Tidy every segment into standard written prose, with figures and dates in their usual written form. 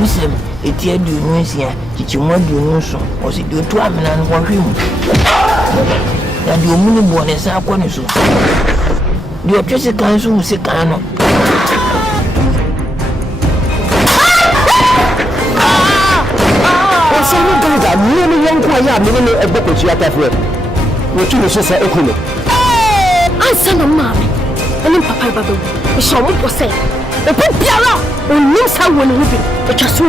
Muslim, it's here do no see, it's you want do no so, or see do 2 men and 1 him. And you only born as I want to. The opposite council will say, Cano. Some things are really young, quiet, living a book with your cafe. What you say, Okuno? I send a mammy, and then Papa Babu, we shall not say. The poor Piara, and no sound when we be, but just so.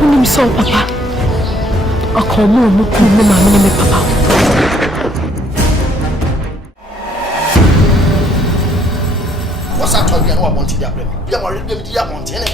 Only so, Papa. A common, no cool mamma, and Papa. What's that talking about? Want to be a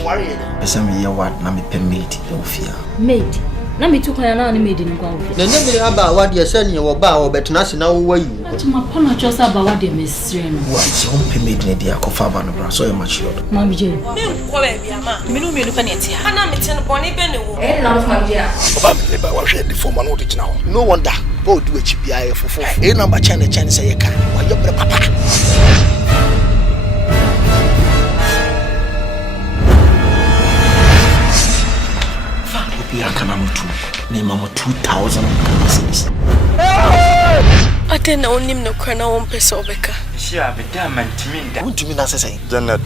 worry. Some year what Nami Pemate, Ofia. Maid. Nami took my own maid in Gulf. The name about what you're saying, your bow, but national way. But my pona just about what they miss. What's your own Pemate in the Akofabana, so much. Mammy Jane. Minumi Lupanetti. And I'm a bonny penny. And love my dear. I was ready for my notice now. No wonder. Both do a GPI for 4. A number chance say you can. Why you're papa. Akan name 2,000 cedis. I didn't know him no crana one peso becca. She have a damn and to me. What do you mean? I say, Janet. A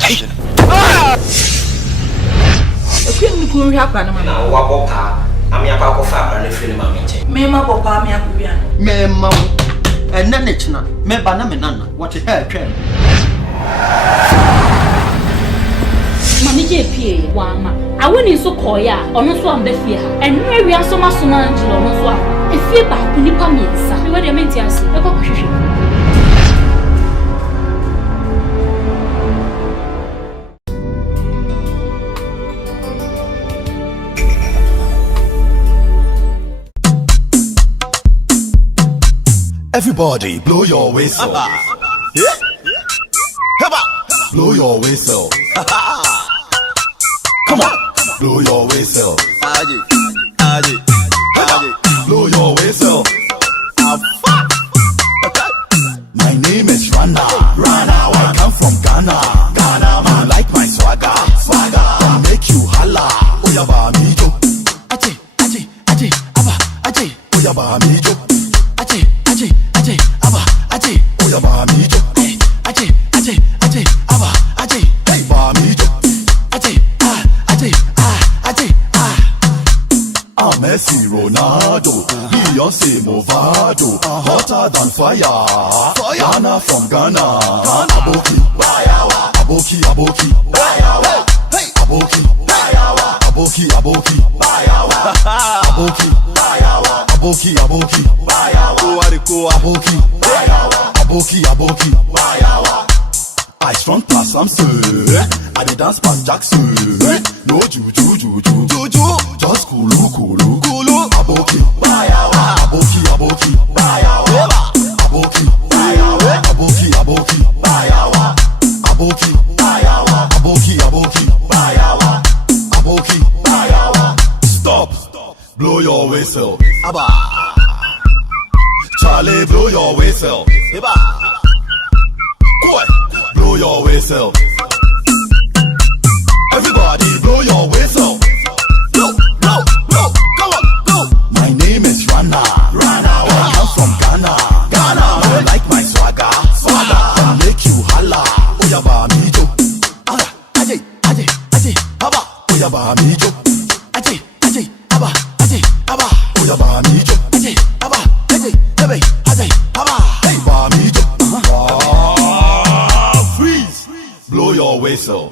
queen who happened now. Waboka, I'm your papa family, and feeling my meeting. Mema Bopa, me up. Mema, and then it's not. Me banana, what a hair train. Mammy J. P. Wama. I went in so coya, or no swam before, and we are so much so much or no swam. If you back to Nipa means, what do you mean to us? A conclusion. Everybody, blow your whistle. Yeah? Blow your whistle. Come on, blow your whistle. Blow your whistle. My name is Rana. I come from Ghana. You like my swagger? I make you holla. Oyaba mijo. Aje. Oyaba mijo. Aje. Aba. Oyaba mijo. Aje. Aba. Hey, ba mijo. Messi, Ronaldo, Beyonce, Movado, hotter than fire. Ghana from Ghana. Aboki, Aboki, Aboki, hey, Aboki, Aboki, Aboki, Aboki, Aboki. I strong plus I'm sir. I did dance pan Jackson. No juju. Just kulu. Aboki. Aboki. Aboki. Stop. Blow your whistle. Abba. Charlie, blow your whistle. Eba. Blow your whistle. Everybody blow your whistle. Blow. Come on, go. My name is Rana. I come from Ghana. You like my swagger? I make you holla. Oyaba mijo. Aje. Aba. Oyaba mijo. Aje. Aba. Oyaba mijo. Aje. Aba. Aje. Aba. Hey, ba mijo. Blow your whistle.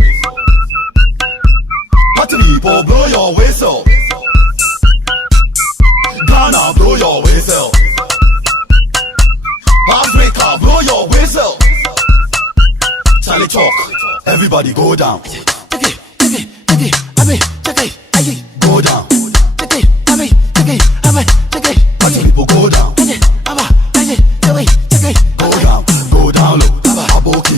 Party people, blow your whistle. Ghana, blow your whistle. Africa, blow your whistle. Charlie talk, everybody go down. Go down. Party people go down. Go down low. Aboki.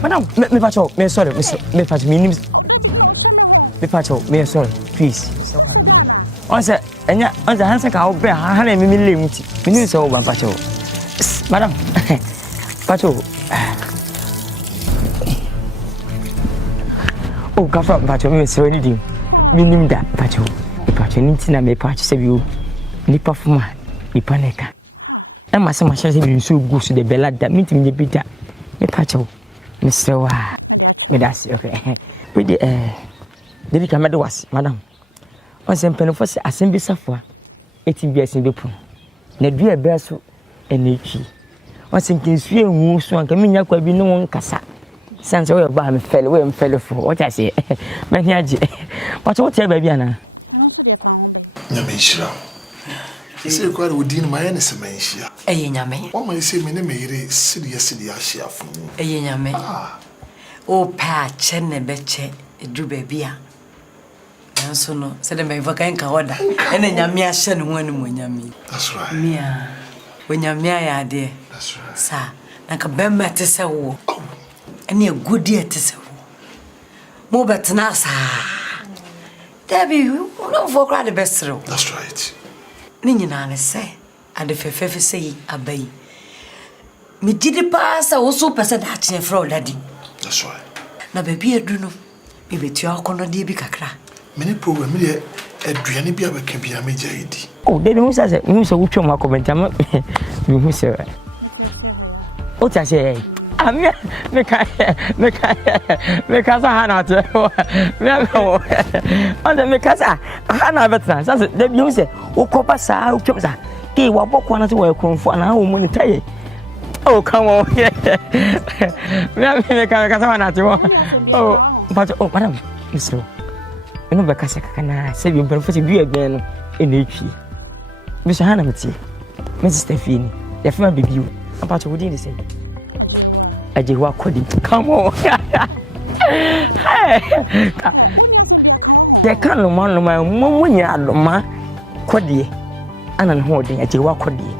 Madam, me pacho, me sorry, me pacho, me pacho, me sorry, please. Once, enya, once hansa ka obe ha na me lemuti. Me ni so ba pacho. Madam, pacho. Oh, kafa pacho, me so ni dim. Me nim da pacho. Pacho ni tina me pacho se bi o. Ni performa, ni paneka. E ma se ma se bi so go so de belada, me tim ni bi da. Me pacho. Mr. Wa, me that's okay. We the Debbie Camado was, madam. On some pen for assembly safwa, 18 years in the pool. Nedria Berso and Nichi. On sinking swim who swung a minia could be no one cassa. Sans way about me fellow for what I say. Maniaji, but what tell Babiana? Yamishra. I say, quite within my innocent. A yame. What may say, many serious Ashia for a yame. Oh, patch and a betche, a drew baby. And so no, said a may vacanka order, and then Yamia send one when Yami. That's right. Mia, when Yamia, dear. That's right. Sir, like a bemba to say, and you're good dear to say. More better now, sir. Debbie, you don't forget the best row. That's right. Nina say, and the 3vesves4 say, obey. Me did the pass also pass a hatch and fro, daddy. That's right. Now, baby, I don't know. Maybe to your corner, dear Bicacra. Many problem here at Brianny Biaba can be a major ID. Oh, they don't say, you so which one comment. You say, what I say. I'm make us a hana to under make us a hana veterans. That's it. The music, O Copasa, O Chopsa, they were both one to work for an hour when you oh, come on, yeah. Oh, but oh, madam, Miss Low. You know, because I can say you benefit you again in HP. Miss Hannah, Mrs. Stephanie, your friend be you about what did you say? I just walk with it. Come on. They can't no man, no my when you are no man, Cody, and I'm holding. I just walk with it.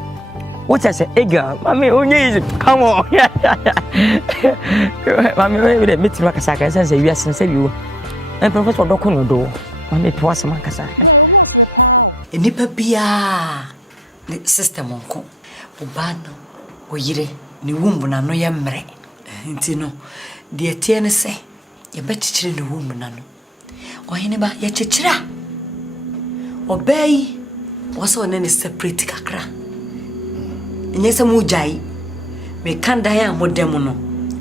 What I say, Ega, Mammy, only come on. Mammy, wait a bit like a sack. I say, yes, and say you. And Professor Docono do. Mammy, was a mancasa. A nipper beer. The system won't Ubano, or yere, ni woman, no yamre. Intino, dear Tiana say, you bet you in the woman, no. Or anybody yet chichra. Obey was on any separate cacra. And yes, a mujai, me can't die more demono,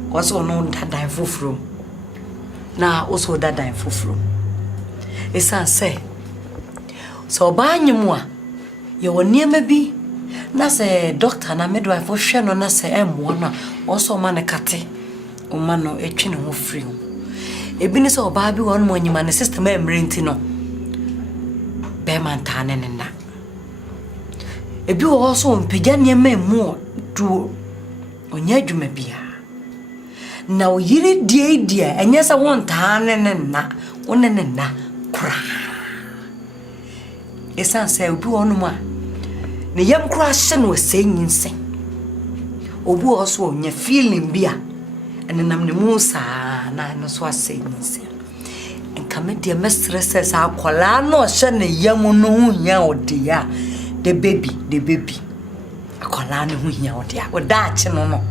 was on that die for. na also that dan foforo esan say so ba nyemu a ye woniema bi na say doctor na midwife hwe no na say emmo no also ma ne kate o ma no etwe ne ho free ho ebi ni so ba bi won mo nyima ne system emrenti no be man tane ne na ebi wo so mpegya ne ma emu du onya adwuma bia na o yiri die enye se won tane ne na wonne ne na kura esan se obi won mo a ne yam kura hye no senyinsen obi wo so onya feeling bia ene nam ne mu sa na no so asenyinsen enkame de mesress akola no hye ne yam no hunya odia the baby akola no hunya odia oda ache no no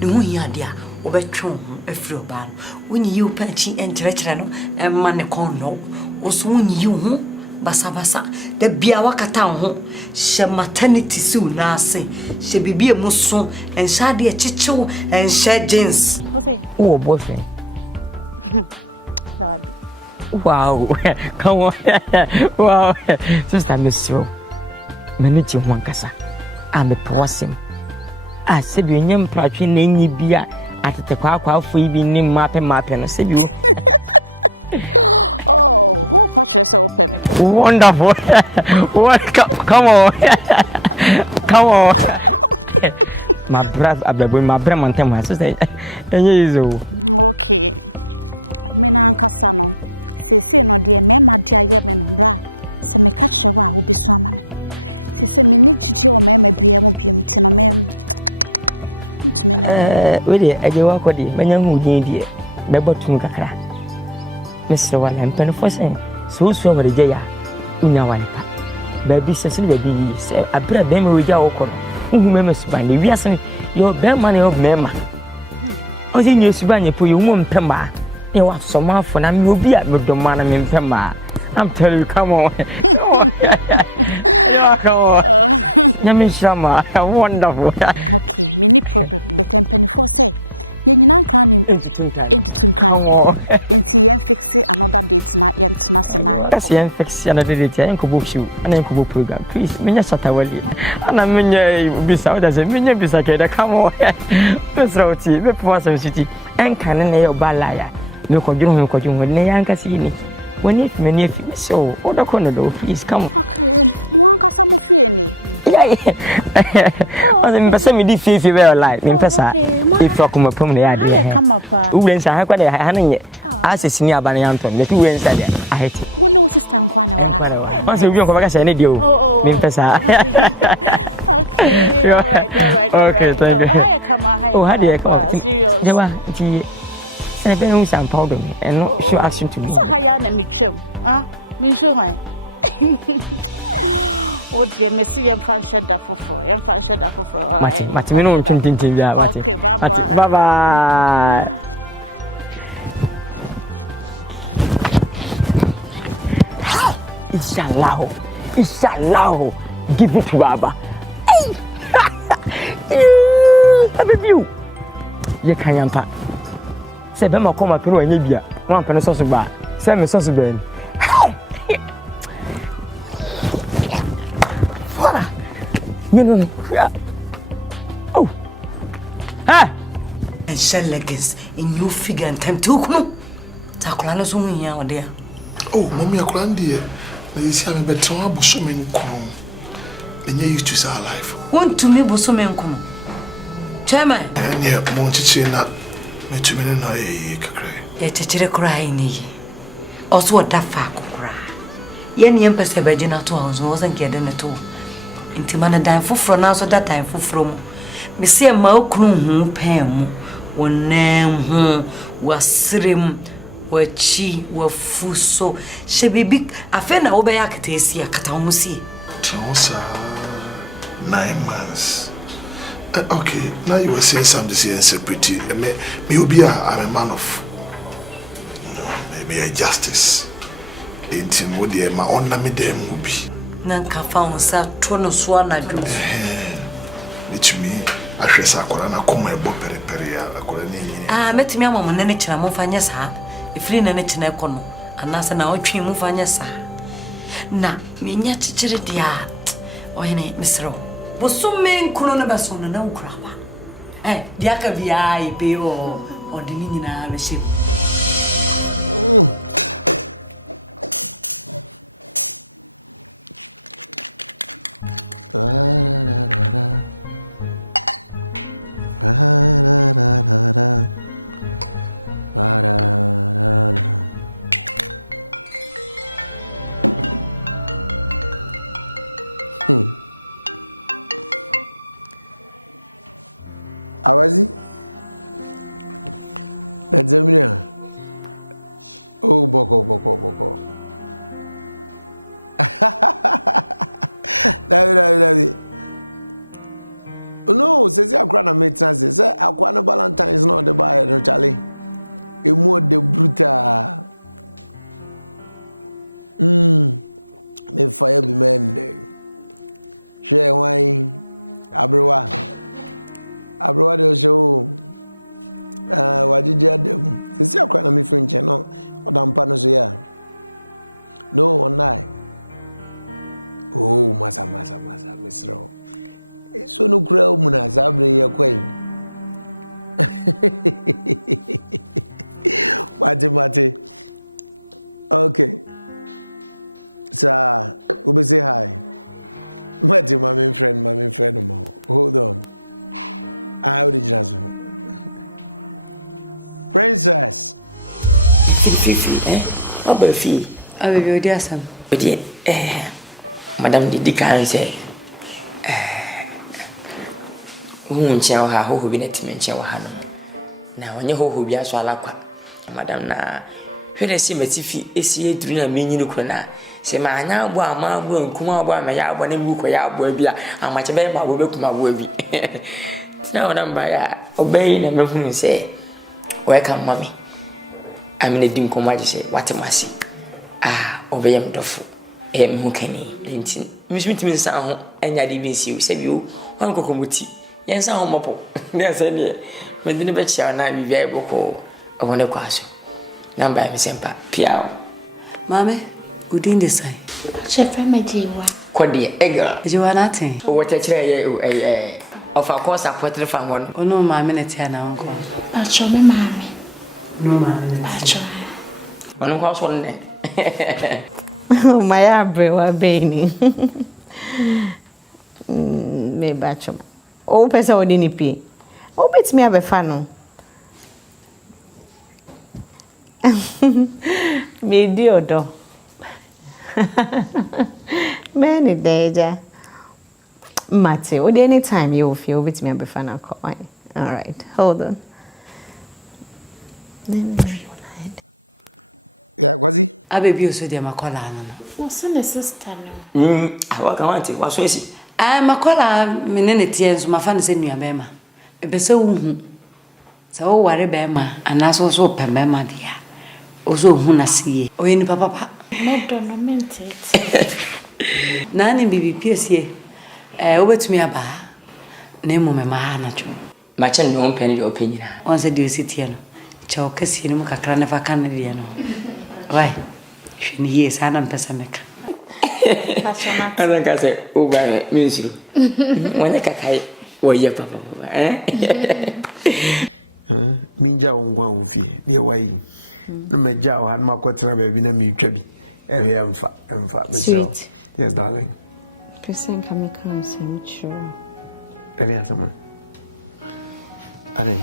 ne hunya dia obetwe ho afri oba no wonyi yi opanchi enkyerechire no emma ne kon no oso wonyi yi ho basa da bia wakata ho hye maternity su na ase hye bibie muso enhya de echichew enhye jeans oh boyfriend wow come on wow sister miss you manage one kasa I'm a person I said you nyam pratwe na nyi bia atete kwa afo ibi ni mape no said you wonderful what come on my brother abebo my brother man tell my sister enye izo we dey eje wa kodi manya hu din die be botum kakra Mr. Wala mpen fosen so wale jeya unya wale pa ba bi sese ba bi se abra be me weja wo kono hu mema suban ne wiase yo be man yo mema o se nyi suban ye po yo mu mpema ne wa so ma fo na me obi a me do ma na me mpema I'm telling you come on come on nyame shama wonderful into time. Come on. Kasi yan fix yan na dito yan kubo show. Ano yung kubo program? Please, minya sa tawali. Ana minya bisa o dase minya bisa kaya come on. Pesra uti, be puasa uti. En kanen na yo balaya. Me ko jun ne yan kasi ni. Woni fi me ni fi so. Oda kono do please come on. Ose mpese mi di fifi be online. Mi mpesa if akoma pom na ya de he. Uwren sa ha kwa de ha ne asesi ni abane yantom. Le tu wen sa de aheti. En kwa de wa. Ose obi onko baka sa ne dio. Mi mpesa. Okay, thank you. Oh, how do you come up? Jewa, ti se be hu sam powder me and no show action to me. Ah, mi so mai. O de me si yam fan shut up for. Mati, me no tintin ya, Mati. Bye bye. Inshallah. Give it to Baba. Hey. Baby you. Ye kan yampa. Se be ma koma peno anya bia. Wan peno so ba. Se me so ben. No. Oh. Ah. And shell leggings in you figure and time to kuno. Takulana so nya ode. Oh, mommy akulana de. Na yesi ame betre wa boso men kuno. Enye used to say life. Want to me boso men kuno. Chairman. Enye mo chichi na metumi ne na kakra. Ye chichire kura ni. Also da fa kura. Ye ne yempese beje na to hozo won kede ne to. Intima na dan foforo na so that time foforo mu me se ma okunu hu pen mu wonam hu wasrem wachi wafuso she bibi afa na wo be yakata esi akata wo si Tosa 9 months. Okay, now you were saying something saying pretty. Me I'm a man of maybe a justice. Intim wo de ma onna me dem wo bi. Nanka found sa tono so na dwo. Mitumi ahwesa akora na koma ebo periperi akora ni nyini. Metumi amamo ne kyera mo fanya sa. If you na chine kono, anasa na otwe mu fanya sa. Na menya chichire dia. Oyene misro. Bosume nkuno na baso na ukraba. Dia ka bia ipe o odini nyina be shim. Fifi, Oba fi. Abebi odi asam. Odi Madam Didi kan say nche wa ho bi na time nche wa ha no. Na onye ho bi aso alakwa. Madam na hwede si matifi esi eduru na menyini kro na se ma anya abo ama abo nkuma abo ama ya abo na mi ko ya abo bia amache be ma abo be kuma abo bi. Na ona mba ya obey na mehunu say welcome mommy. I mean, dim komaji say what masi. Obeyam dofu. Me kani. Enti. Mismitimi nsa ho anya de bi nsi o se bi o. Wan kokomuti. Yen nsa ho mopo. Na se ne. Me de ne be chia na bi bia iboko. Obone kwaso. Namba mi sempa. Piao. Mame, udin de sai. Chef Mejiwa. Kwade ega. Jiwa na tin. O wata kire ye of a course apotre fam won. Ono mame na tia na nko. Pacho me mame. No mame. Pacho. Ono kwa so ne. My abrewa beni. Me bacho. O pesa odini pi. O bet me abefa no. Me di odo. Many days. Mate, would anytime you feel with me abefa na call. All right, hold on. Abebi oso dia makola anu no. What's the sister no? Awa ka wanti waso esi. Makola menene tie nso mafa ne se nua bema. Ebese wuhu. Sa wo ware bema anaso so pe bema dia. Oso hu na sie. Oye ni papa. Medo no mente. Nani bibi piesie. Obetumi aba. Na mu me ma na chu. Ma chen no mpeni de opanyina. On se dio sitie no. Cha o kasie no kakra na fa kan dia no. Why? Shini ye sana mpesa meka. Ana ka se o ba mi nsiru. Wona kakai wo ye papa Minja ongwa obi me wai. No me ja o han makotra baby na mi twa bi. Emfa. Sweet. Yes darling. Person can come same true. Very awesome. Ale.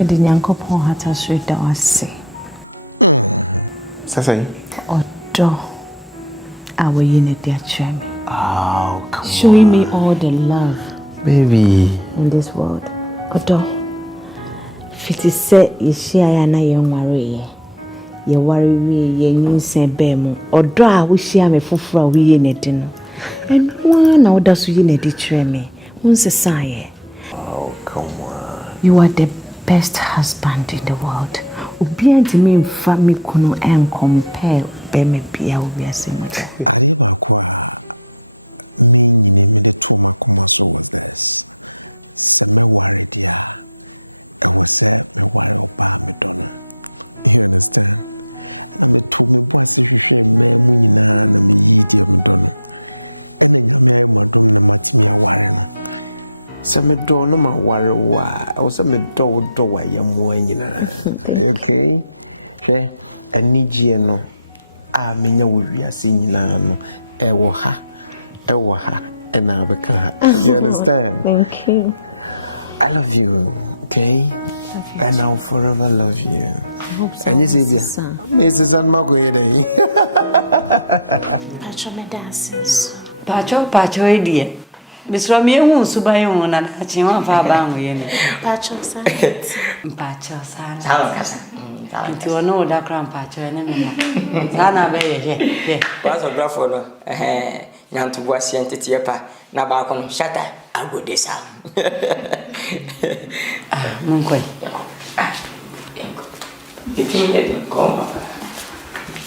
Edi nyankopon hata so da wase. Sasa Odo. Our unit dear Chemi. Oh, come Showing me all the love. Baby. In this world. Odo. Fiti se yeshia na ye worry. Ye worry we ye nyinse bemu. Odo a wo hia me foforo a we ye ne di no. And one na oda so ye ne di kire me. Wonse saye. Oh, come on. You are the best husband in the world. Obi antimi mfa me kunu en compare be me bia obi asemuda. Some door no more worry why. Or some door why you're more in. Thank you. Okay. And need you know. I mean, you will be a singer. Ewoha, and I'll be car. You understand? Thank you. I love you, okay? Love you. And I'll forever love you. I hope so. And you see, Mrs. Anmago, Pacho me dances. Pacho, dear. Miss Romeo won't subay on and catching one far bound with Pacho San. Pacho San. Into an old crown Pacho and Sana Bay. What's a graph? Yan to was entity pa na ba kon shata agode sa Munkoy itinye ko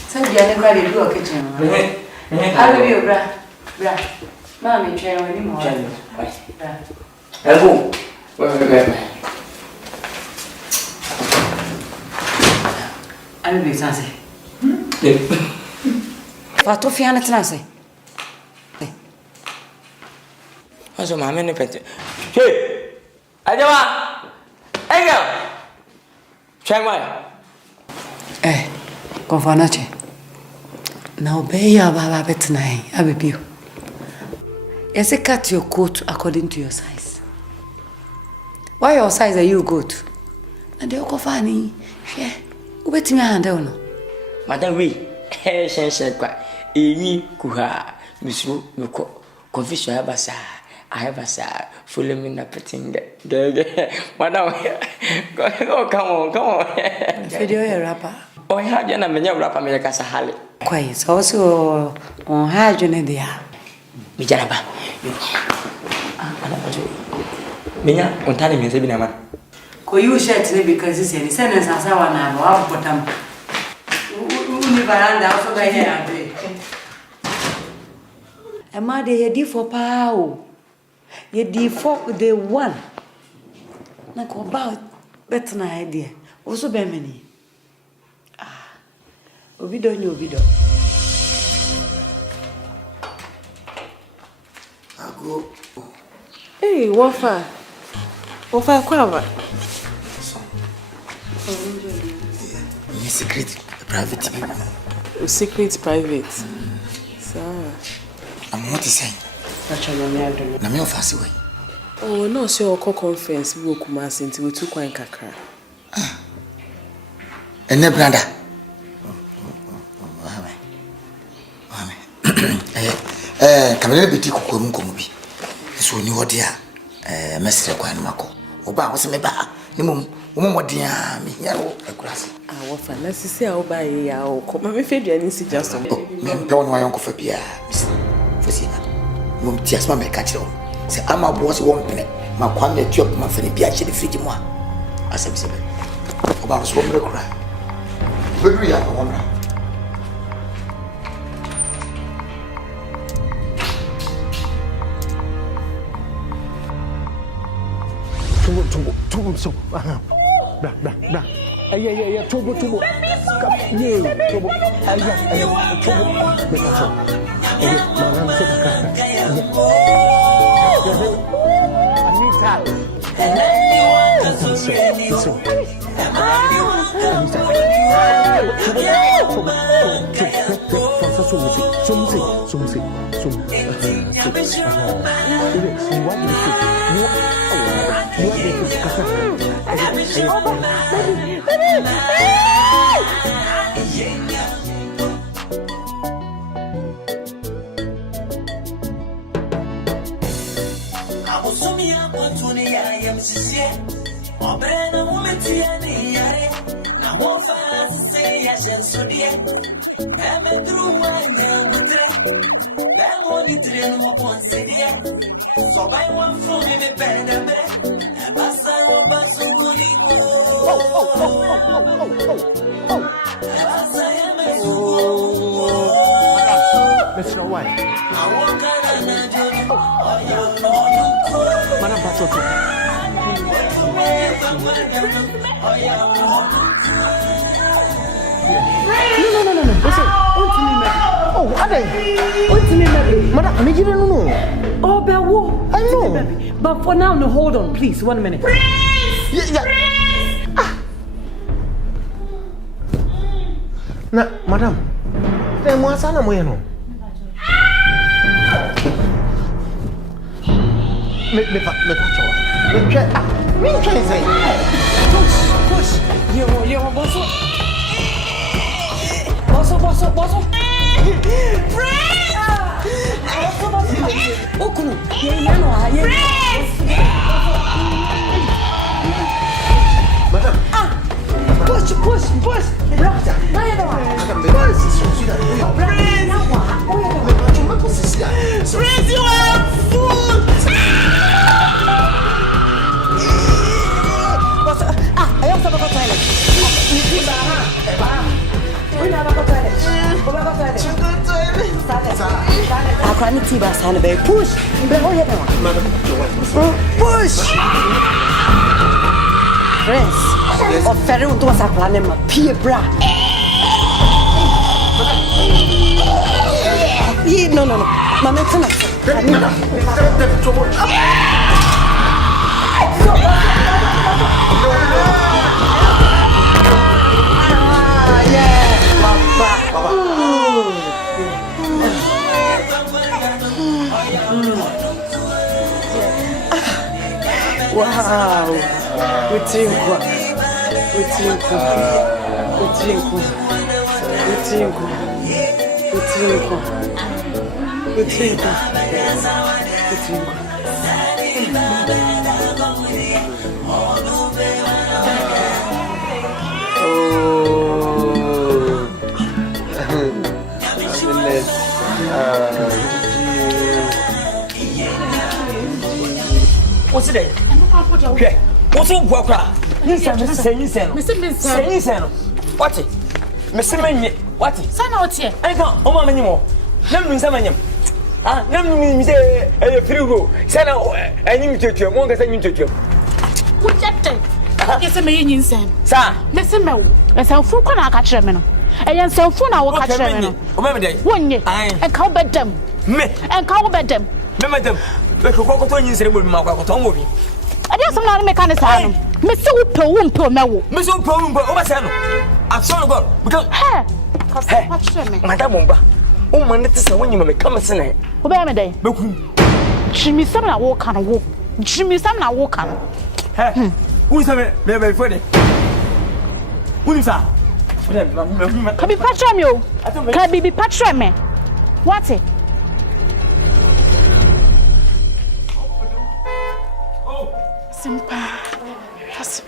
say dia ne kwale do kitchen abi bi bra mami try wani mo Elgo abi bi sanse Fato fiana transe Aso mama ne pete. Hey! Ajawa! Hey girl! Chama. Konfanache. Na obeya baba betnai abibio. Yes, cut your coat according to your size. Why your size are you good? And they okofani. She. Ubetimi handle no. Madam we. Shen kwa. Eyi kuha. Misu mko. Confusion abasa. I have a sir, fully in a petting. Madam, come on. Video a rapper. Oh, I had a many rapper make us a halley. Quite also on hygiene there. Mijanaba. Mina, on telling me, Sabina. Could you share today because it's any sentence as I want to have put them. Veranda also by here. A mother, a D for pow. Ye D4 with the one. Like about better idea. Also, be many. Obido. I go. Hey, Wafa Kwava. Secret private people. Secret private. Sir. I'm what to say. Na me ofasi we. Oh, no, so your conference we go Kumasi until we took one kakra. Ene branda. Kamele beti kokomu komubi. So ni wodi a mesre kwan mako. Oba wo se me ba. Ni mum dia me ya wo akurase. Wafa na sisi a oba ye ya o ko ma me fedua ni si just on. Me pe won wa yon ko fa bia. Fosina. Mum tias ma me ka kire wo. Se ama boss won pene. Ma kwa me tuop ma fene bia che de friji mo a. Asem se be. Oba so mre kura. Bedu ya no wona. Tubo so. Bra. Ay, tubo. Tubo. Ay, tubo. Beto. Ay, mana so ka. Anita. So. Mr. White. Madam Pachoto. No. Listen, don't tell me, Oh, Ade. What's me, baby? Madam, me you don't know. Oh, Bewo. I know. Baby. But for now, no, hold on, please. 1 minute. Yeah. Na, madam. Na mo asana mo no. Me pa chawa. Me try say. Push. You boss. Boss. Okunu. Madam. Push. Push. Push. Prince, you are a fool! I also have a toilet. We have a toilet. I can't see my son, baby. Push. Push. Prince. Of Ferry to us a plan and my peer bra. No. Mamma, it's enough. Wow. Utinku. What's it? Okay. What's up, Walker? Listen. What it? Mr. Many, what it? Sana otie. I can't, oh, mamma, anymore. Never some of them. Never means a free go. Sana, I need to you, won't send you to you. What that? Yes, I'm in sen. Sir, Listen, no. Let's have full corner catch them. And yan so phone our catch them. Remember day. 1 year. And cow bed them. Me. And cow bed them. Remember them. The cocoa in ceremony, Marco movie. I just am not a mechanic. Mr. Wumpo, no. Miss O'Pone, but oversell. I saw God because, hey, Madame Mumba. Oh, man, that is when you may come as an Obey me day. Jimmy, some I walk on a walk. Jimmy, some I walk on. Who's a very funny? Who is that? Can be patron you. Can be patron me. What's it? Simple. Yes.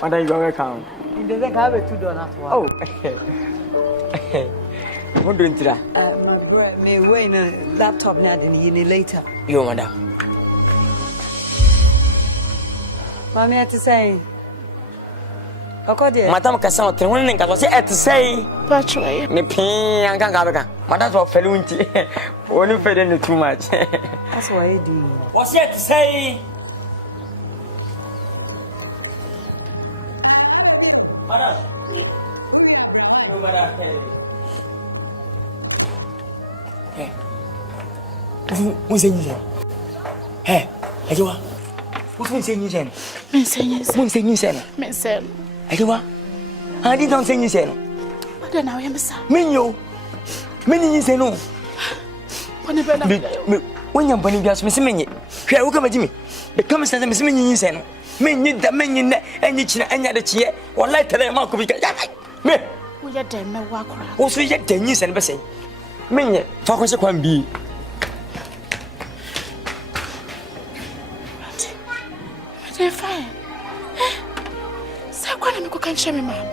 What are you going to count? It doesn't have a $2 for. Oh, what doing today? My brother may wait a laptop now than you later. You, madam. Mammy had to say, okay, Madam Cassandra, training, I was at to say, Patron. Nipping and Gagaga. Madame of Felunti. Only fed too much. That's what I do. What's yet to say? Madam. No, madam. Hey. Who's in here? Hey, are you? Who's saying you said? Men saying you said? Men said. Are you? I didn't say you said. What then now, Yamasa? Minyo. Many say no. When you're bunny gas, Miss Minnie. Here, come at me. The comments that Miss Minnie said. Men need the men in and you and the chair, or light to the mark of it. Me. We are dead, my walk. Also, yet 10 years and Bessie. Minnie, focus upon B. They're fine. So, I'm going to show me, ma'am.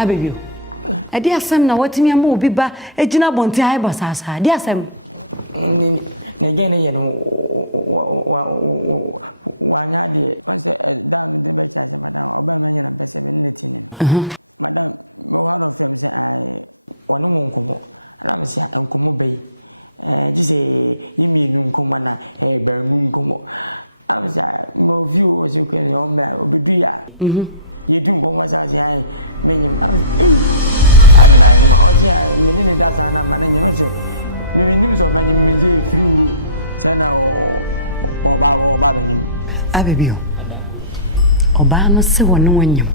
Abebio. A dear Sam, now what me more be ba a gina bonti I was as her, dear Sam. Again, Abebio. Obano se wonu wanyam.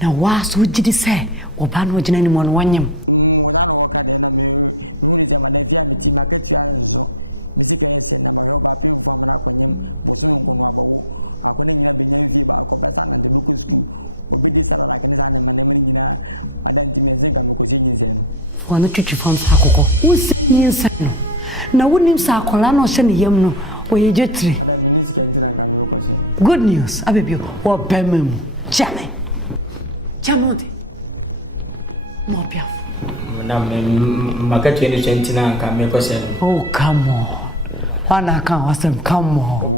Na wa so gidi se obano gina ni mo wanyam. Wana twitwi fam sa akokɔ wosi nsa no na wonim sa akola na ɔhyɛ ne yam no oye jetri. Good news Abebio wo bemem chame chamote mo piaf na maka 2020 na nka me ko se. Oh come on wana kan wasem come on.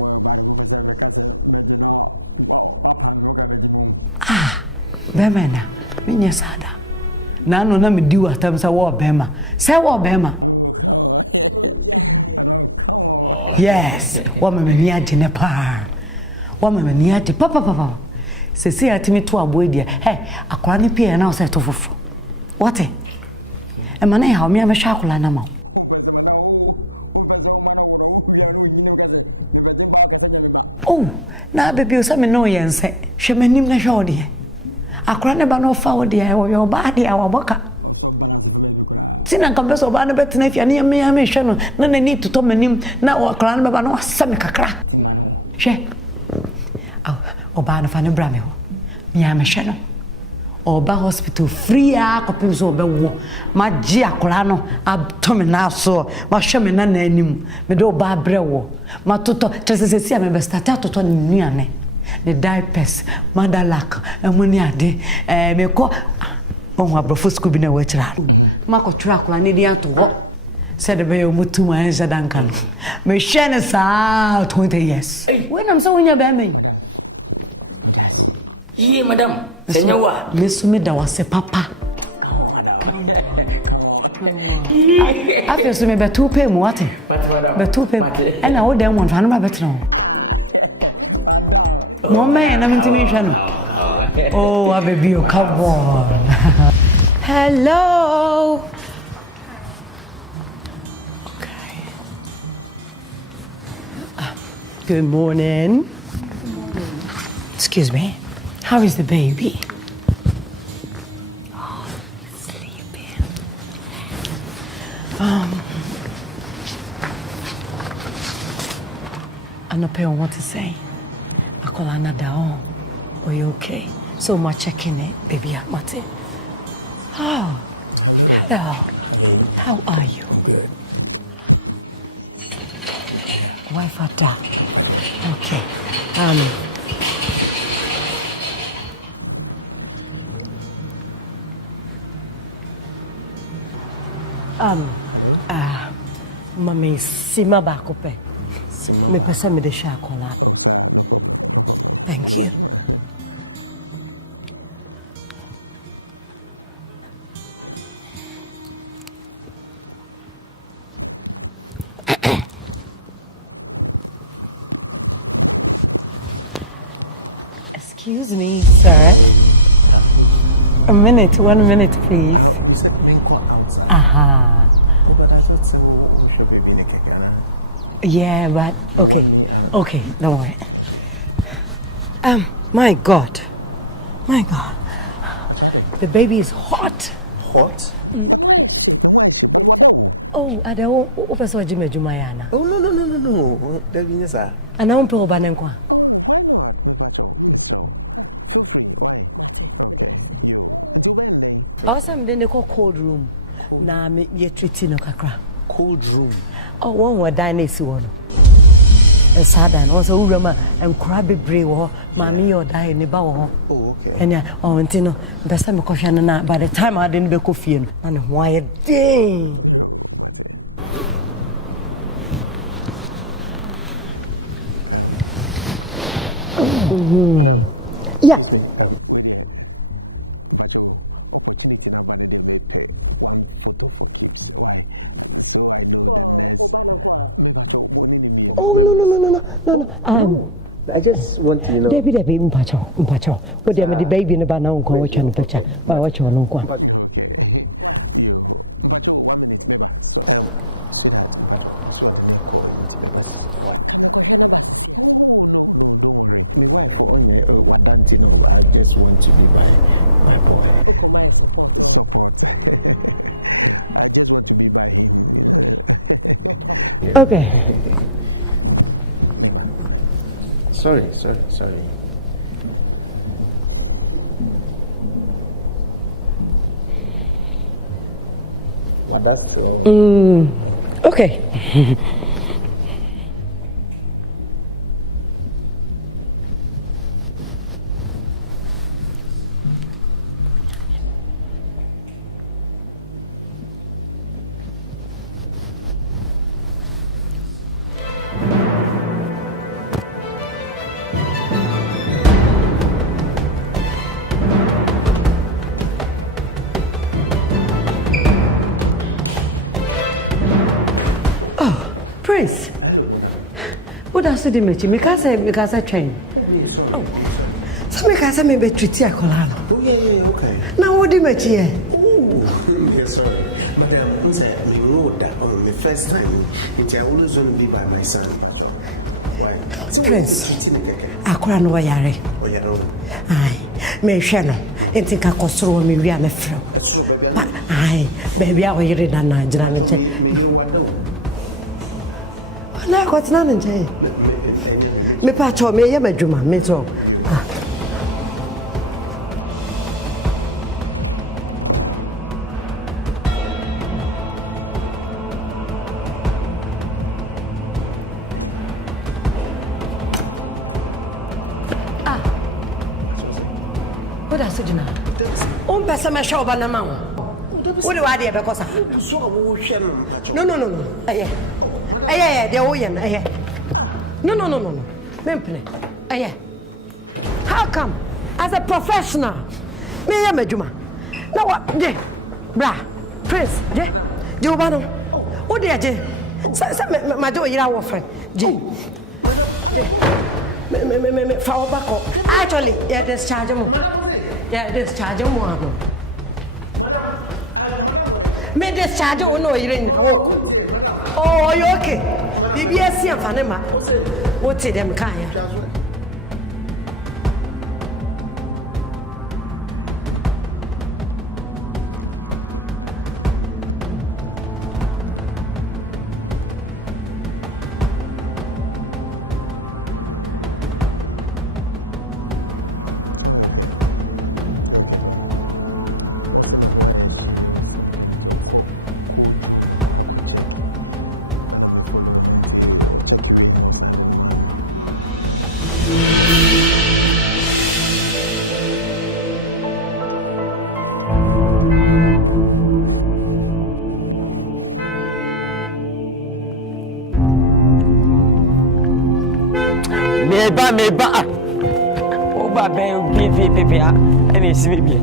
Bemena minya sada na no na me di watam sa wo bema say wo bema. Yes wo me ni agene pa wo me ni ati papa se se atimi to abo dia akora ne pie na o se to fofo what e ma na ha o me hwa akora na ma. Oh na baby o se me no yense hwe manim na hwa o dia akora ne ba no fa o dia wo yo ba dia wa boka sina kambeso ba na betena fia ne me hwe no na nani toto manim na akora ne ba no asame kakra hwe oba na fa ne bra me ho me hwe no oba hospital free a kopim so oba wo ma gi akora no abtome na so ma hwe me na anim me do oba brewo ma toto tresesesi a me be start toto ne nuane the diapers madalak amuni ade me ko on abrofo school bi na wa kira ma ko twa akora ne di ato ho said the bay mutu ma enza dankan me hwe sa 20 years when am so wonya ba me Ye madam senyawa mesu me da wase papa after so me betu pay mu what betu pay and I would dem want fa na betno Mama na mintimi hwa no oh Abebio come on hello okay good morning excuse me. How is the baby? Oh, sleeping. I'm not paying what to say. I call Anna down. Are you okay? So much checking it, baby. Mate. Oh, hello. How are you? Wife or dad? Okay. Mami sima bakope. Me pesa me de shakola. Thank you. Excuse me, sir. A minute, 1 minute, please. Aha. Yeah, but okay, don't worry. My God, the baby is hot. Hot? Oh, I don't know. Jumayana. Oh no. That means that. And I won't put Banenkwa. Awesome, then they call cold room. Na me ye treating no kakra. Cold room. Oh, one more dynasty one. Sada and also Urama and Crabby Bray or Mammy or die in the bow. Oh, okay. And yeah, oh, Antino, the summer caution by the time I didn't be coffee and why a day. Yeah. Oh no. I just want to know. Debbie, Mpacho. What do you mean the baby in the banana on which one picture? By what you know. My wife only dancing over. I just want to be my boy. Okay. Sorry. But that's Okay. Prince, what does it mean? Because I train. Oh, so because I may be treated a colano. Oh, yeah, okay. Now, what do you make here? Oh, yes, sorry. Madam, I know that on the first time, I always want to be by my son. Prince, I can't know why. Aye, me shano. And think I could throw me real friend. But aye, baby, I will read an Nigerian. Na kwati na nje me pa cho me ye madwuma me to what else did you know pesa me show ba na ma wo de wa de be kosa no yeah, they're all in. No. Mempne. How come? As a professional, me Majuma. Now what? Bra, Prince, Jobano. What dear Jay? My door, you're our friend. Jay. Fall back. Actually, yeah, discharge him. Yeah, discharge him. Me discharge him. No, you're in. Oh, you okay? BBS and Fanema. What's it, them kind? Meba. Oba ben pepe a ene sibe.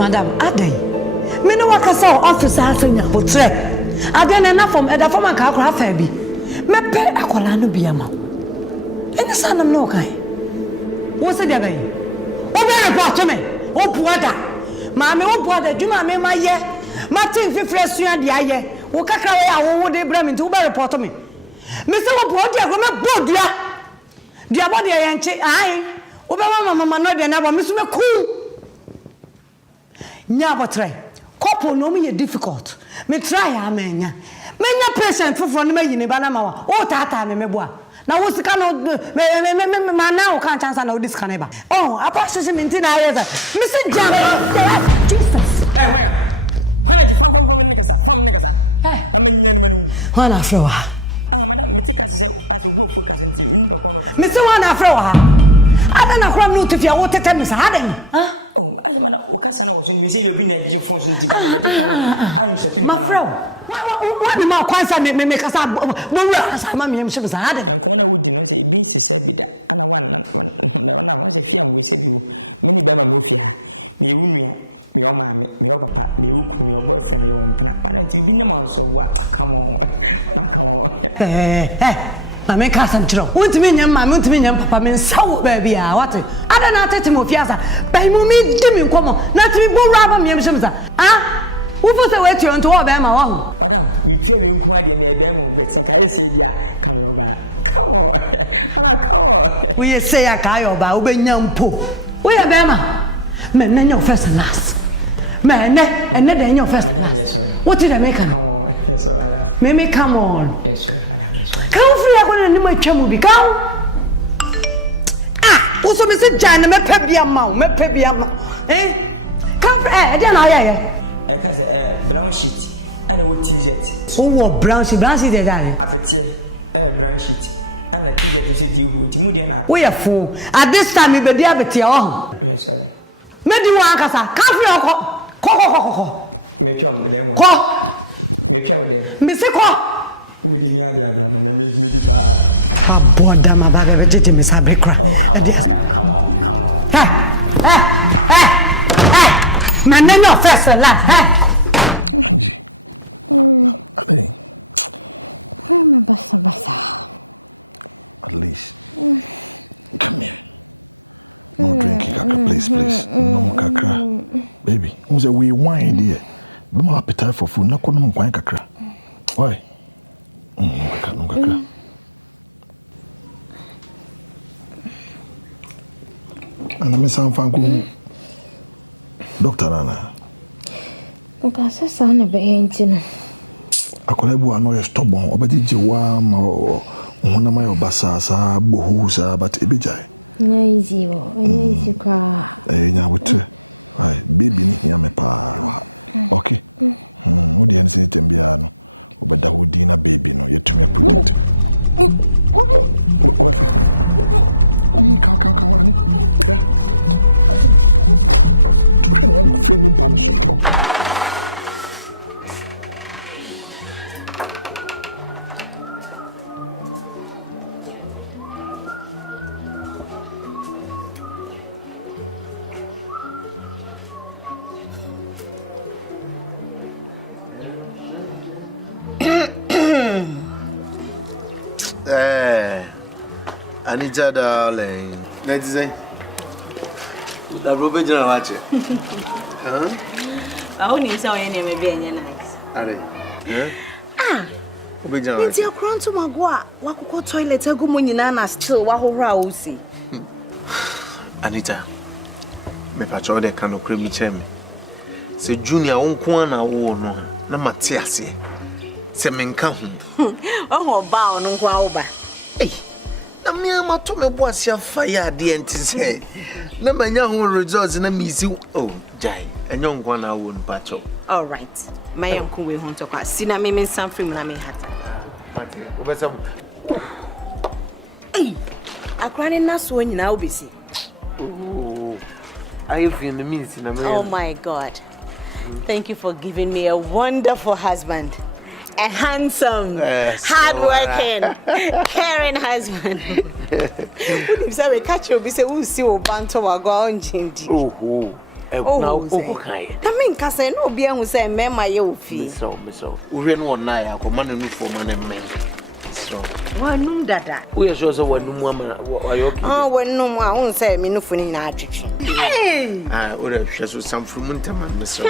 Madam, Ade. Me no waka say officer asenya botre. Ade na from eda from aka akora fa bi. Me pe akola no bia ma. Ene sanam no kai. Wo se dia ben. Wo be report me. Wo buada. Ma me wo buada djuma me ma ye. Ma tin fifre sua dia ye. Wo kakra we a wo de bra me nti wo be report me. Me se wo buada go me bodua. Dia body ye nche ai. Wo be mama no de na ba me so me ku. Nya botre. Couple no me difficult. Me try amenya. Menya patient for no me yini ba na ma wa. O tata me meboa. Na wo sika no me na o kan chance na o discount ba. Oh, apa so se minti na ayeza. Me se jam. Jesus. Hey. Wana afrewa. Me se wana afrewa. Ada na kram no tefia wo tete me sa adan. Ha? My friend, what am I quite saying? Me make us up. No, I'm a meme. She was added. Hey, I make us some trouble. Want to mean, my want to mean, Papa, mean so, baby. What? I don't know. Tell me, Fiasa. By me, Jimmy, come on. Not to be born, Rabba, me, ah. Who was the way to enter all them? We say a guy about young po. We are Bama. Men, then your first and last. Man, and then your first and last. What did I make? Mimi, come on. Come free. I'm going to my chum will be come. Ah, also, Mr. Jan, me peppy amount, me peppy amount. Eh? Come free. I don't know. Oh, brown sheet, daddy. We are fool. At this time, we be diabetes. Oh, maybe one casa. Come free. Ko. Mr. Ko. Aboda ma ba be tete me sabe kra. Hey. Man, no first and last. Hey. Anita, darling. Let's say, the Robert General watch it. Huh? I only saw any maybe nice. Are they? Ah, it's your crown to my gua. What could toilet a good money still? What rousey? Anita, me patrol the canoe creamy chemi. Say, Junior, on corner, oh no, no Matias. Say, men come. Oh, bow no guava. Hey. Na me ama to me boas ya fire de ntise na manya ho results na misi oh jai enyo nkwa na wo npacho. All right, my uncle we hunt to see na me some free na me hata okay obesa eh akrane na so nyina obesi oh I feel the means na me. Oh my God, thank you for giving me a wonderful husband. A handsome, hardworking, caring husband. If we catch you, we say we see you banter wa go on chindi. Oh, Now, okay. I mean, Cassan, no be who say, "Man, my old fee." So, we ran one night, I command a for man and men. So, one noon dada. we are sure one woman. Oh, when no one won't say me no funny night. Hey, I would have just some from Muntaman, Mr.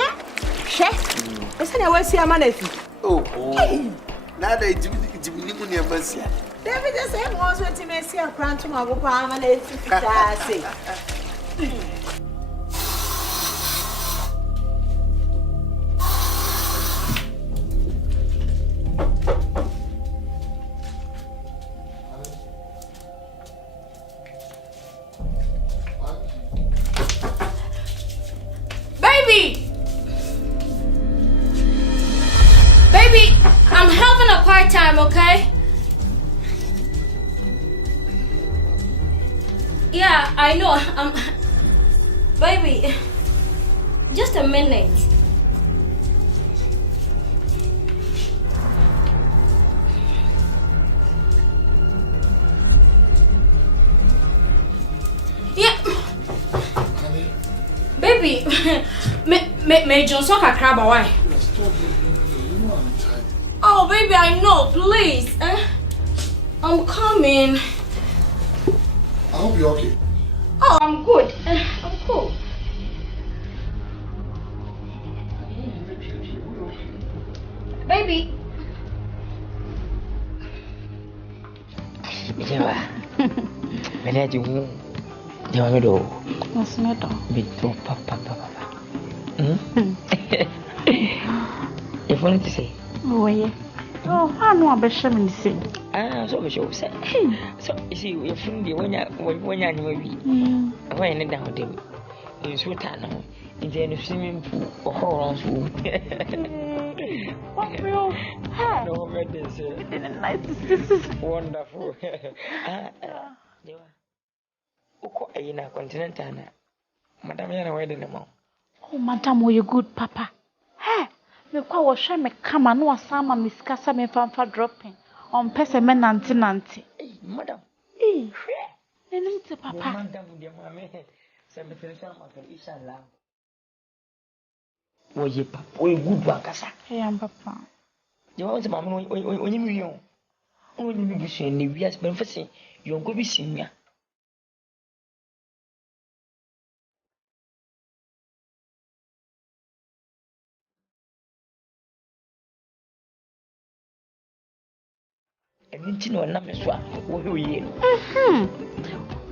Chef, isn't I was here, man? Oh, now they do the mercy. David the same was what he may see a crown to my papa and say. Baby, I'm having a quiet time, okay? Yeah, I know. Baby, just a minute. Yeah. Baby, may Johnson crab away. Oh, baby, I know. Please. I'm coming. I hope you're okay. Oh, I'm good. I'm cool. Baby. Yeah. When you do, What's the matter? Papa. If wanted to say, Oh, yeah. Oh, I know I'm better than this. So we should say. So you see, your friend, when you're maybe, when you're down them, in Sultana, in the swimming pool or horror food. What real? No, Nice. This is wonderful. Uko ayina continental na. Madam yana wedding mo. Oh, madam, you good, Papa. Hey, me kwa washa me kama no asama miskasa me fanfa dropping. On pese me nanti. Hey, madam. Hey, nenimte Papa. Madam, dear mama. Say me finish am after inshallah. Oye papa, oye good wakasa. Hey, am Papa. You want mama onye mi yon. Onye mi bisu ni wias ben fese. Yon go bi sinya. Everything on na me so a wo ye no.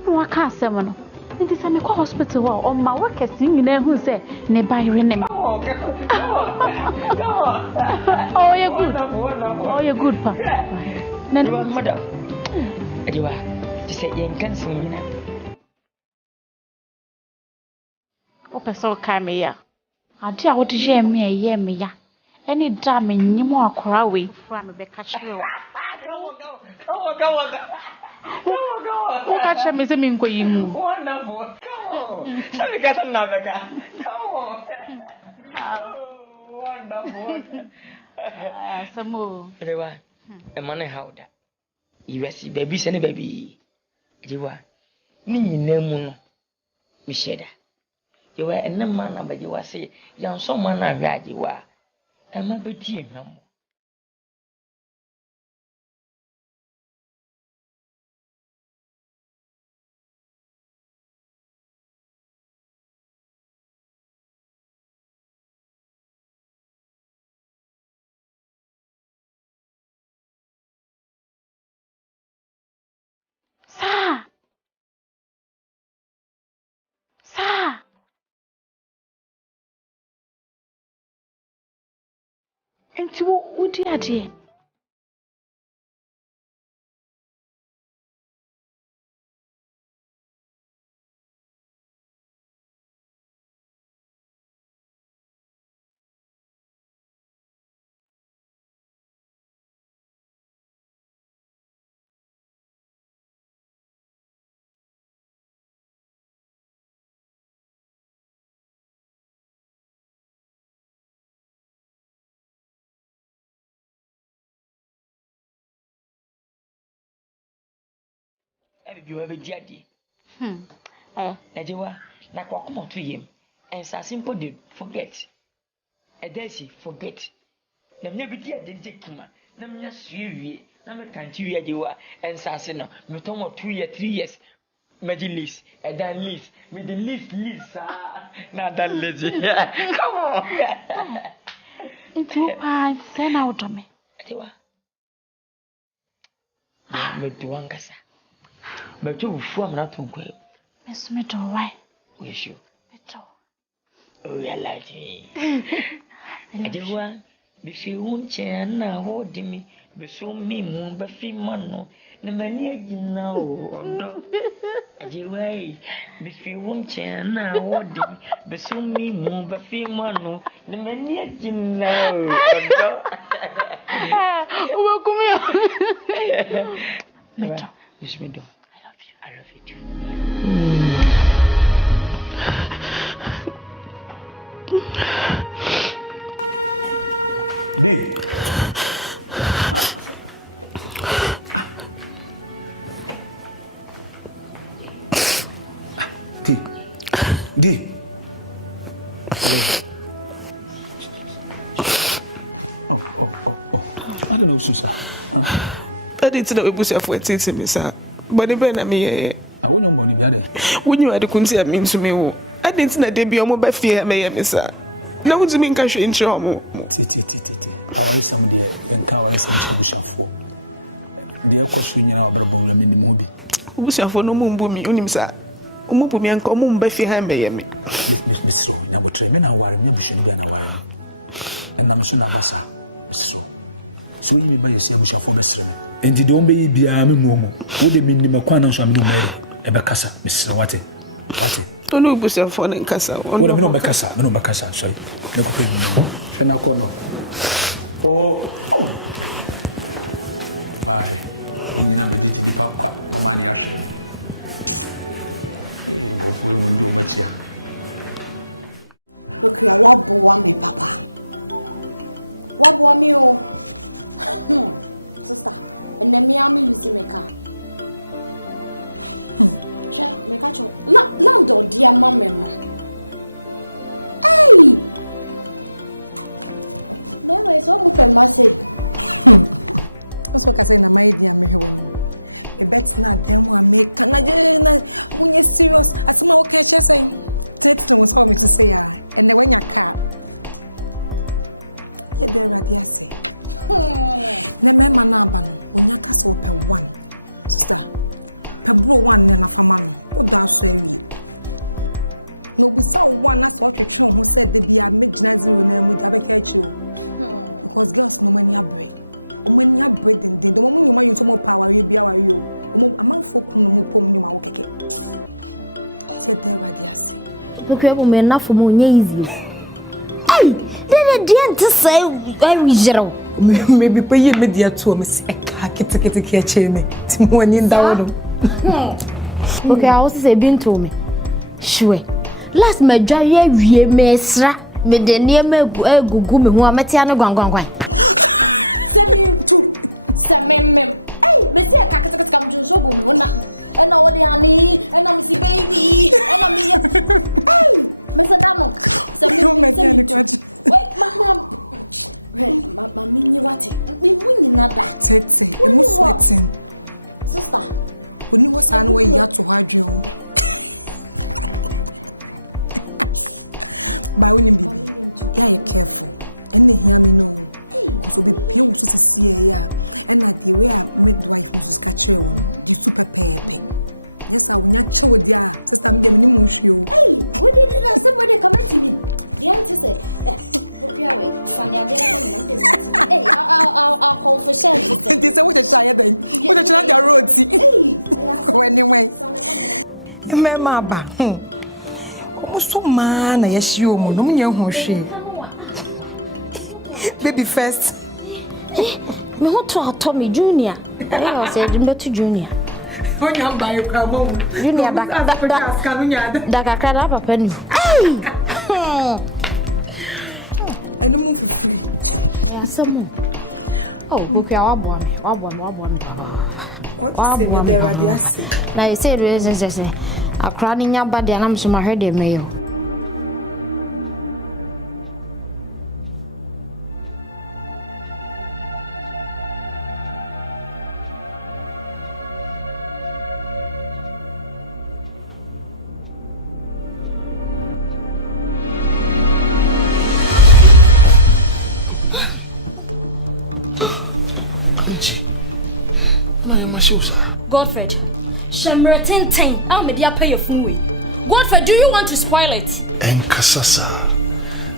No aka asem no. Nti se me kwa hospital wa o ma wa kesi nyina hu se ne bayre ne. Oh, you good. Oh, you good, Papa. Then madam. Adiwa. Ti se yen kan sin nyina. O peso ka me ya. Ade a wo de je me ye me ya. Any da me nyim akora we fura me be ka kire wa. Go. Who catch me? Say me nko yimu. Wonderful. Come. Say get na beka. Come on. Wonderful. Samo. Ewa. E man how da. Iwesi baby se ne baby. Ewa. Ni nyina mu no. Mi sheda. Ewa enne man na baji wa se yan so man na hwe ajiwa. E ma beti enwam. Sa. Enti wo di ade. E bi wa be di ade. Eh. Ejiwa na kwa komo to yem. And so simple did forget. A daisy forget. The never did the kuma. Nam ya sweet. Nam can't you are and Sassino. Mutomo 2 years, 3 years. Imagine list, and then list. With the list, not that lazy. Come on. If you are send out of me. But to one cassa. But you form not to go. Miss me to why? Wish you. Oh, you like me. I do want. If you won't chair now, hold me. But so me, moon, but free man. The mania, you know. I do way. If you won't chair now, hold me. But so me, moon, but free man. The mania, you know. Oh, come here. Miss me, I love you. I love you too. D. I don't know, Susan. I didn't know it was a for teaching me, sir. But the Ben, I mean, I won't know money. When you had a concert, means to me, I didn't know they be on my fear, may sir. Now, what do you mean, cash in trouble? Somebody and towers the question you are in the movie. Who's your for no moon booming, Unimsa? Umupumi and common Buffy Hamby, me. Miss Number 3 men are never should be an hour. And I'm soon a so you by yourself, shall for Miss and the don't be a momo. Would they mean the Macquana shall be married? Ebacassa, Mr. Watte. Don't know yourself for an Cassa, or no Bacassa, no Bacassa, sorry. No, oh. Because we may not for more easy. Hey, then didn't say very zero. Maybe pay you media to me. I can't take it here, Chamey. When in down. Okay, I also say, been to me. Sure. Last my dry year, mesra, me the near me go me who are Matiano Gwan. Mama, almost so man, yes, you, no, young she. Baby first. Me want to Tommy Junior. I said, to Junior. When you buy your car, Junior, that I can't have a penny. Yeah, some more. Oh, book your one. Now you say, I crying in your body and I'm so my head, mayo. Godfred, Shamratin, I'll make you pay your phone way. Godfred, do you want to spoil it? Enkasasa.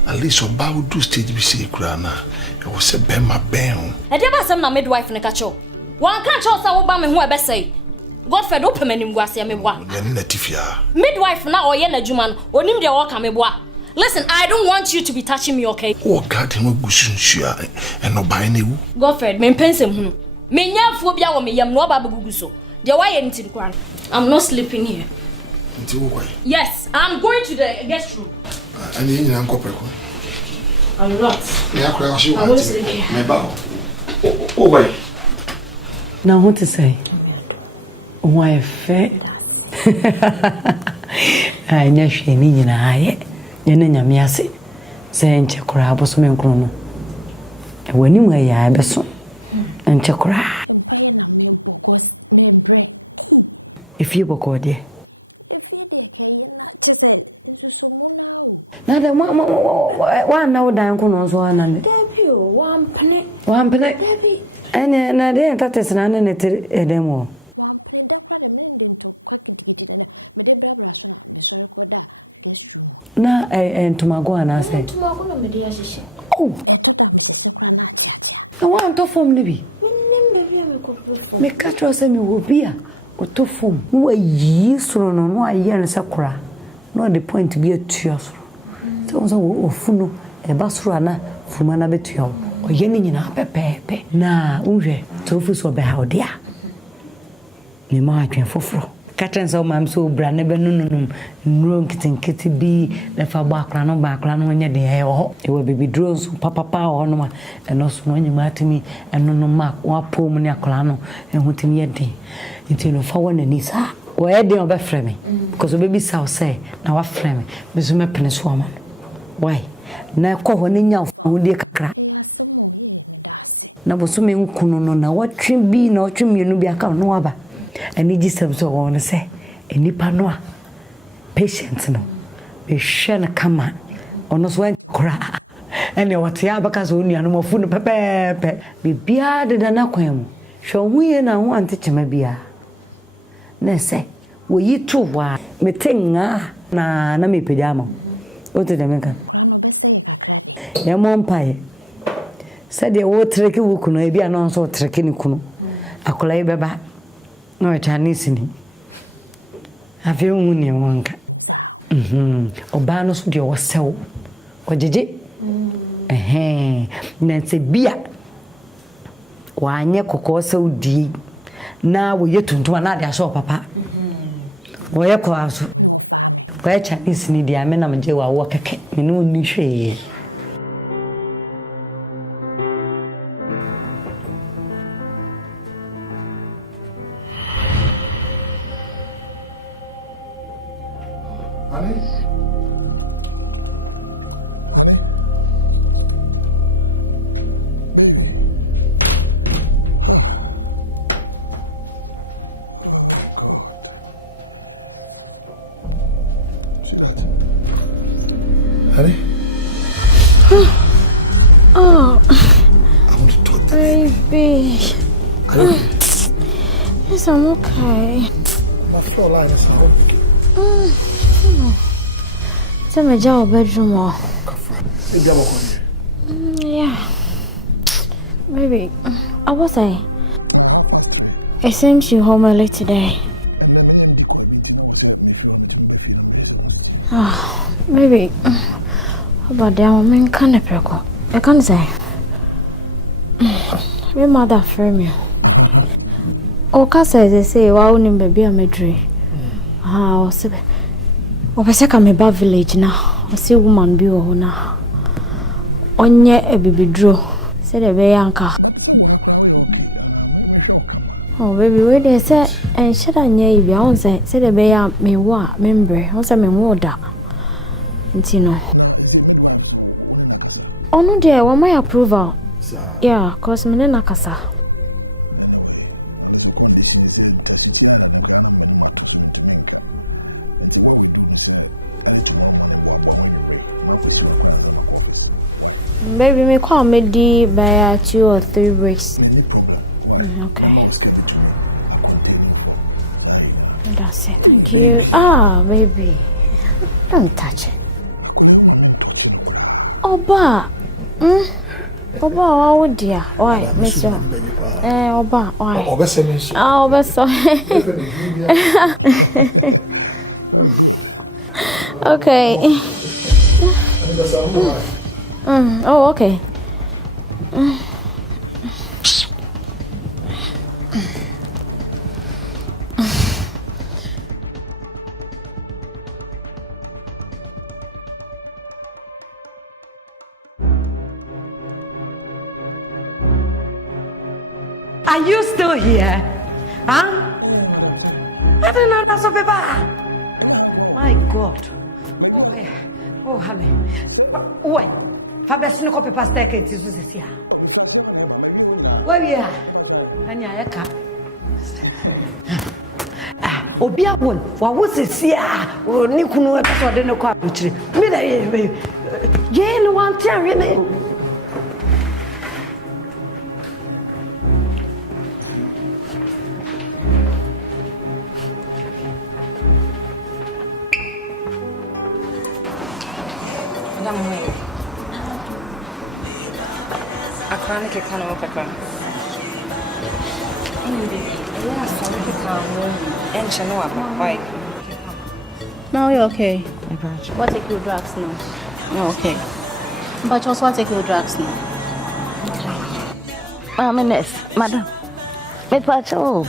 At least about do stage be say krana. It was a bema ben. I never some na midwife in a catcho. One can't show some Obama who I best say. Godfred open him was a mewa. Midwife now or yen a Juman, or nim de walk a mewa. Listen, I don't want you to be touching me, okay? Oh, God, him a gushun shia and no buy any. Godfred, men pensem. Me nya phobia or me yam no babuguso. The why anything grand. I'm not sleeping here. Yes, I'm going to the guest room. And you ain't uncle. I'm not. I will sleep here. Oh, wait. Now, what to say? Why, fair? I never see any in a high. Yenna Miasi, saying Chakra was some chrono. And when you were ya beson and Chakra. If you were called ye. Now, the one now down conos 100. One penny. And I didn't that is none in it a demo. Na to my go and I say, oh, I want to form Libby. Make catch us and you will be a or to form. No, a years from no, a year and sakura. Not the point to be a tears. So, Funo, a basrana, Fumana betio, or yenning in a pepe. Na, Unge, Tofus or Behau, dear. Me marching for. Catching so mam so brand never no kitty be the far background when you're there. It will be drones, papa power no and also when you met me and no mark one poor mania colano and what me a day. Until no forward and is where they are by framing because the baby south say now a framing, Miss Mepenis woman. Why? Now call one in your phone, dear crack. Now was so many kuno now what trim be no trim you know be a cow no other. And need some so on say, a nipa noa. Patience no. Be shen a come on us when cry. And your tiabacas only and more food pepe. Be bearded and aquam. Shall we and I want to teach me beer? Nesse, will you too why? Me ting na me pijama. What did I make? Your mom pie. Said the old tricky wukuno, be an also tricky kuno. A collay baba. No Chinese ni. Have you money wanka? Obanos do yourself. Or jeje? Nancy beer. Why, near cocoa so deep. Now we get to another shop, papa. Where class? Where Chinese need the amena majewa walk a cat, no niche. Yes, I'm okay. Tell me, job bedroom. Yeah. Maybe. I was it seems you home early today. Maybe. How about that? I mean, can't I can't say. My mother frame you. Oka says they say, "Wow, ni baby am a dream." Ah, osepe. Opese ka me ba village na. Ose woman bi wo na. Onye ebibidro. Say the be yanka. Oh baby, wait there say and should I nya ibi I say the be ya me wa membre. I say me wo da. Ntino. Onu there, want my approval. Yeah, cause me na kasa. Baby, me call me by 2 or 3 weeks. Okay. That's it. Thank you. Ah, baby. Don't touch it. Oba. Oba, oh dear. Why, Mister? Oba, why? Oba semis. Ah, Oba so. Okay. Oh, okay. Are you still here? Huh? I don't know that's a paper. My God. Oh, yeah. Oh, honey. Wait. Fabes no copy past decade is here. Where we are? Anya Eka. Obi awon wa wo sesi a oni kunu e so de ne kwa buchiri me da ye no wan tia we ne Akan ke kana papa. Now you're okay. What take your drugs now? No, okay. But also what take your drugs now? Miss, madam. Me pacho.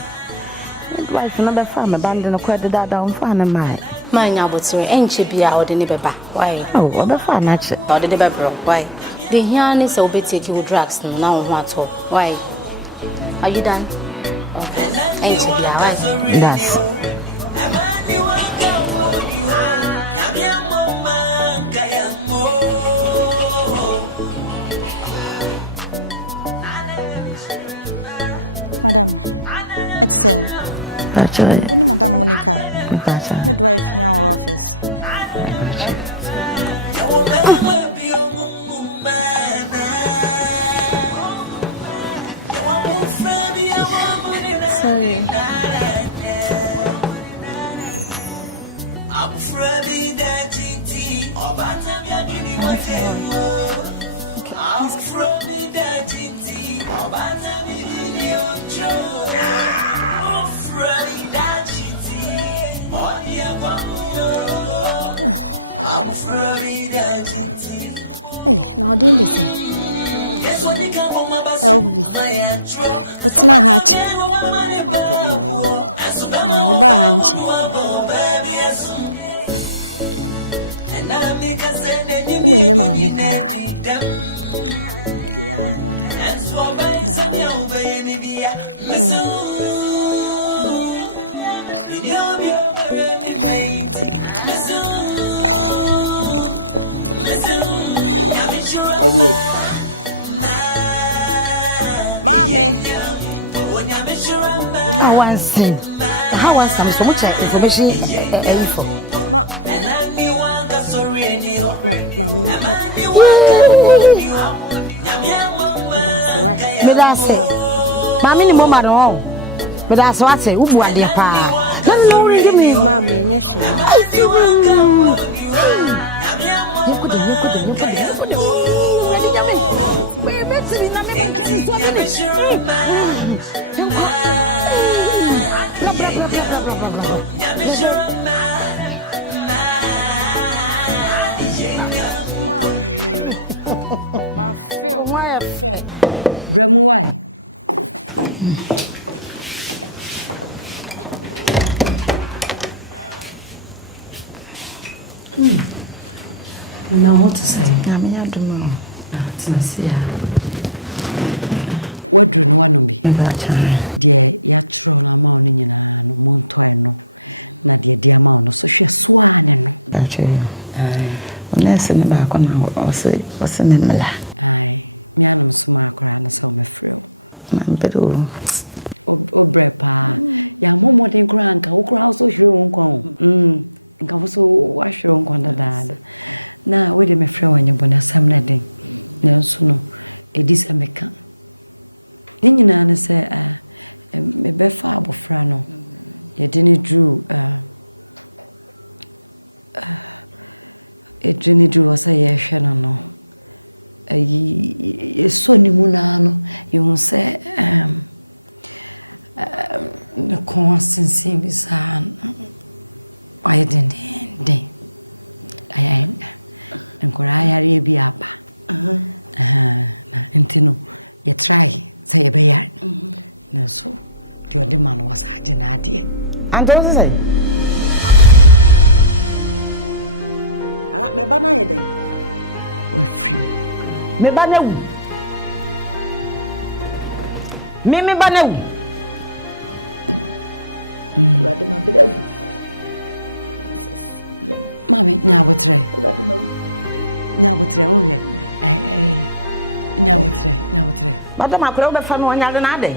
Wife no be farm band no kwede da down for na mai. My nyabotire enche bia ode ne beba. Why? Oh, obe fa na che. Ode ne bebro. Why? The here ne say obe take your drugs now ho ato. Why? Are you done? Okay. Enche bia why? That's Pacho. Pacho. Sorry. I want sing. How want some so much information info. Me da say. Mami ni mo ma don. Me da so ate ubu ade pa. No ring me. You could. Ready nyame. We me na me 2 minutes. Now what to say? I mean, I don't know. It's not see. About time. Actually, when I send back on our what's the name? Pero And what say? Me banewu. Me banewu. Madam akura be fa no onyade na ade.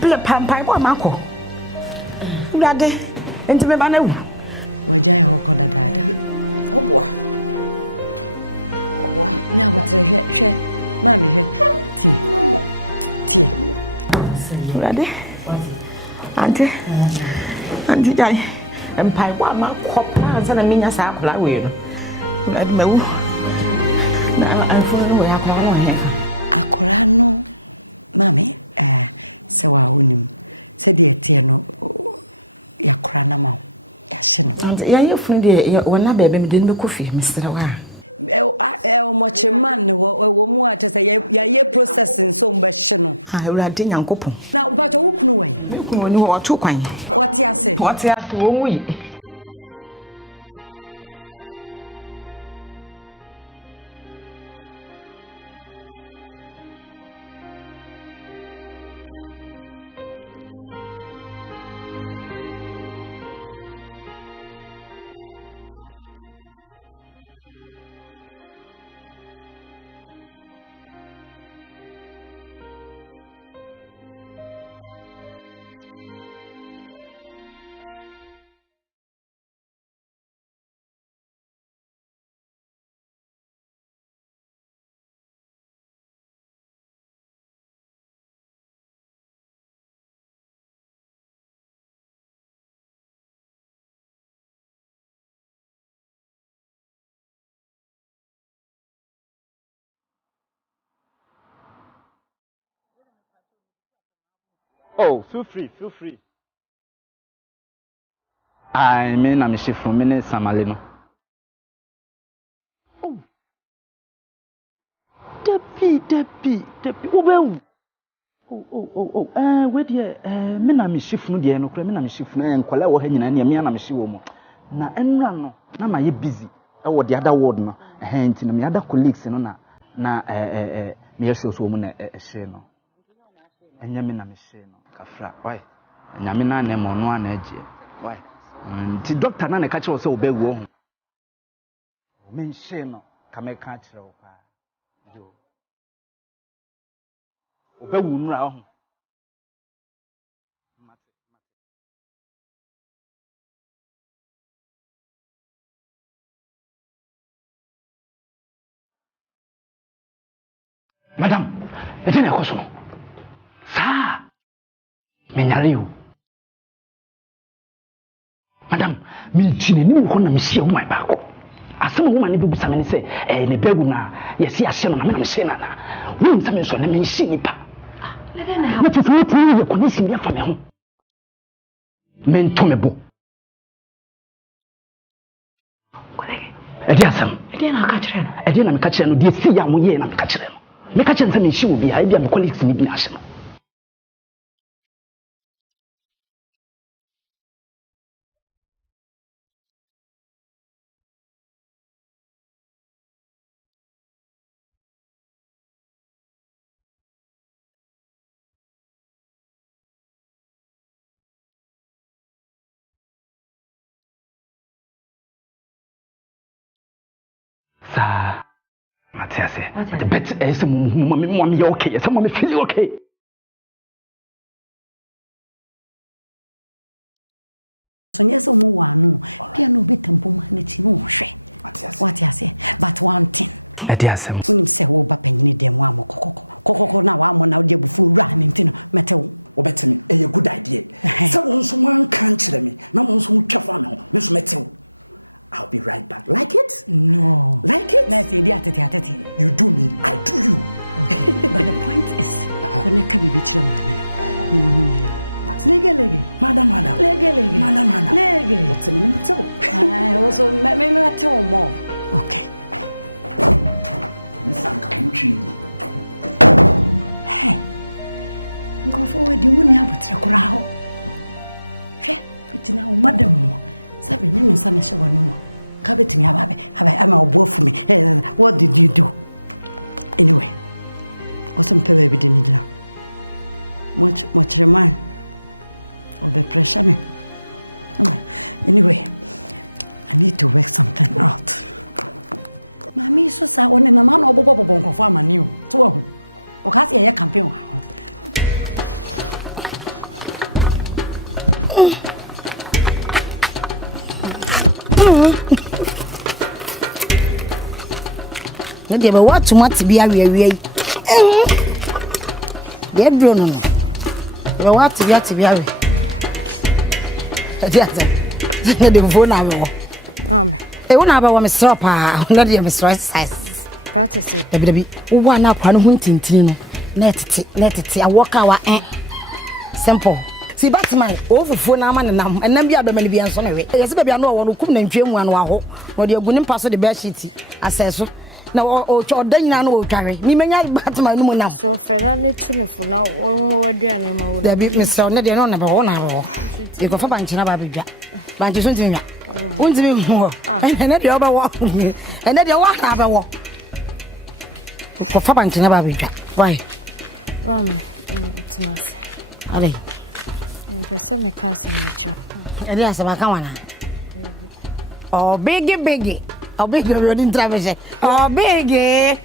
Bla pampai bo amako. Urade enti me ba na wu. Urade. Auntie jai. Empai bo amako plan sa na minya sa akola we no. Urade mawu. Na afunu no we akola no hefa. And you friend there, when I baby didn't be coffee, Mr. Wa. I will attend young couple. You can know what to coin. What's after 1 week? Oh, feel free. I mean, I'm a chef from Minute Samalino. Oh, Debbie. Where dear, men I'm a chef no dear, no criminal, I'm a chef, and Kola or Henny, and I'm a woman. Na enrano, na my busy. I was the other ward, no, a hand in the other colleagues, and na me woman a sheno. And Yamina Micheno, Cafra, why? And Yamina name on one edge. Why? The doctor Nana catch was so big wrong. Mensheno, come a catch her. Obey round. Madam, it's in a cosmo. Sir, Menariu. Madam, Milchini, you want to see my back. As some woman who some say, and a beguna, yes, yes, I'm a senana. When some son, I mean, Sinipa. What is not you condition here from home? Men Tomebo. Ediasam, Edian, I'm catching, dear, see, I'm here and I'm catching. Me catching some issue will be I be my colleagues in the national. Sir, Matthias, the bet is some mommy okay, some mommy feel okay. Ediasam. They be what too much be a way. They do no. They what to be a way. The phone now. They won't have a strap. Not the size. The baby, one up one hunting. Net, I walk our simple. See, but my over phone and then be able to be on Sunday. Yes, baby, I know one who couldn't dream one while, or the good pass of the bed sheet. I says so. Now, or then I know carry me, may I back my number now. There be Mr. Neddy, no number 1 hour. You go for Banchina Babija. Banchis won't be more, and then the other walk with me, and then the 1 hour walk. For Banchina Babija. Why? Ali. And yes, I'm a kawana. Oh, biggie. Oh, biggie, you didn't travel. Oh, biggie.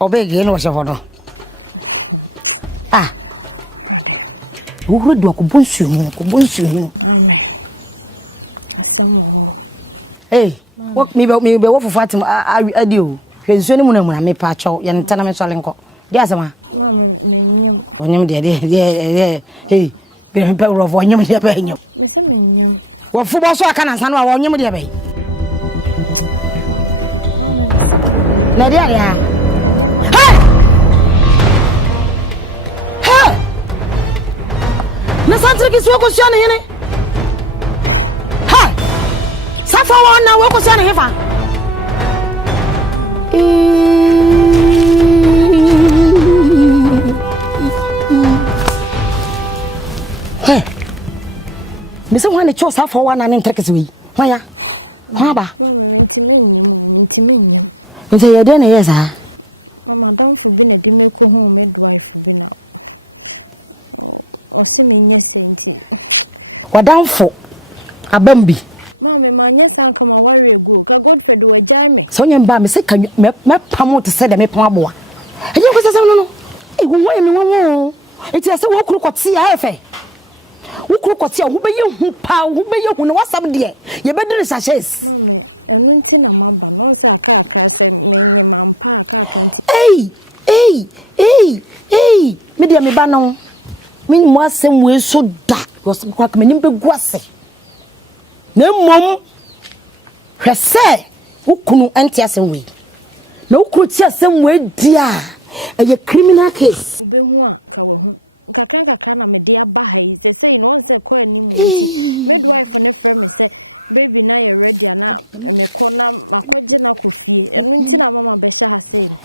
Oh, biggie, no, so ah. Who would do a kubunsu? Hey, what me about me? Be what for Fatima? I do. He's only when I make patch out and tell me Solenko. Yes, ma. When you did, hey, be a pair of one you paying you. What football so I can answer one you may be. Nadia, hey! Hey! Asante is what was your name? Hey! Safa one now, what was your name? Hey! Miss one chose for one and intricate way. Why? Haba. You say you're doing it, yes, sir. What down for a bambi? So you buy me say can you make promote to say the make my boy. And you go say no. It won't wait me one. It is a walk look see I who could see who be you who power who be you who what's up there? You better sachets. Hey, media me banon. Me mo sem we so da was kwa me nim be guase. Na mom hwese wo kunu enti asem we. Na wo kunu ti asem we dia. A criminal case.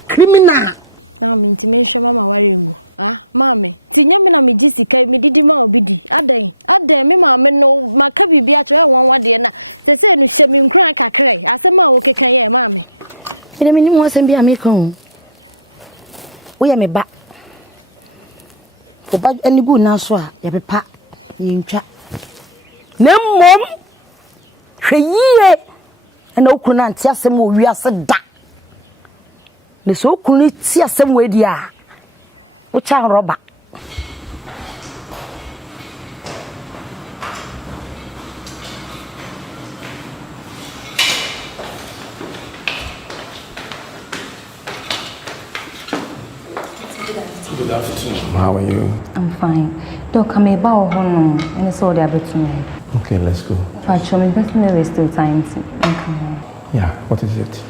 Criminal. We are me back. For bad any good now, so ya be pa yintwa. Na mom hwe and okuna nti asem wo wi ase da. Ne so okunu ti asem we dia. Wo cha roba. Good afternoon. How are you? I'm fine. Doc, I'm about home and it's all the opportunity. Okay, let's go. But show me best me waste your time to come home. Yeah, what is it?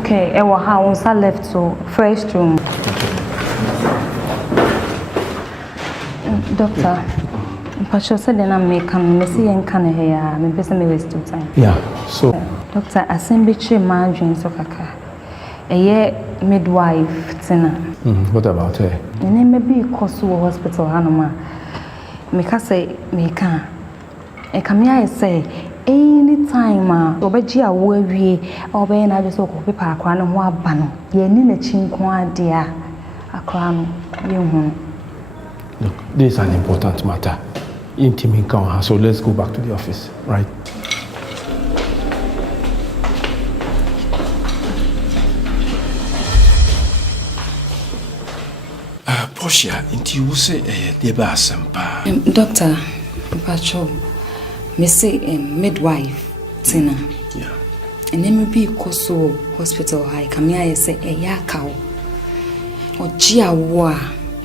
Okay, our house I left so first room. Doctor, Pacho said then I'm making messy and can here. I'm best me waste your time. Yeah, so Doctor, assembly margin so kaka. A year midwife tina. What about her? And then maybe cause to hospital hanoma. Make her say me can Kamia say anytime obeji awo awie obe na just ko pepa akra no ho aba no ye ni na chinko ade a akra no ye hu. Look, this is an important matter. So let's go back to the office, right? Portia, into you say the basampa. Doctor Pacho, me say midwife Tina. Yeah. And then me be Koso hospital high. Kamia say ya cow. Or Gia wa.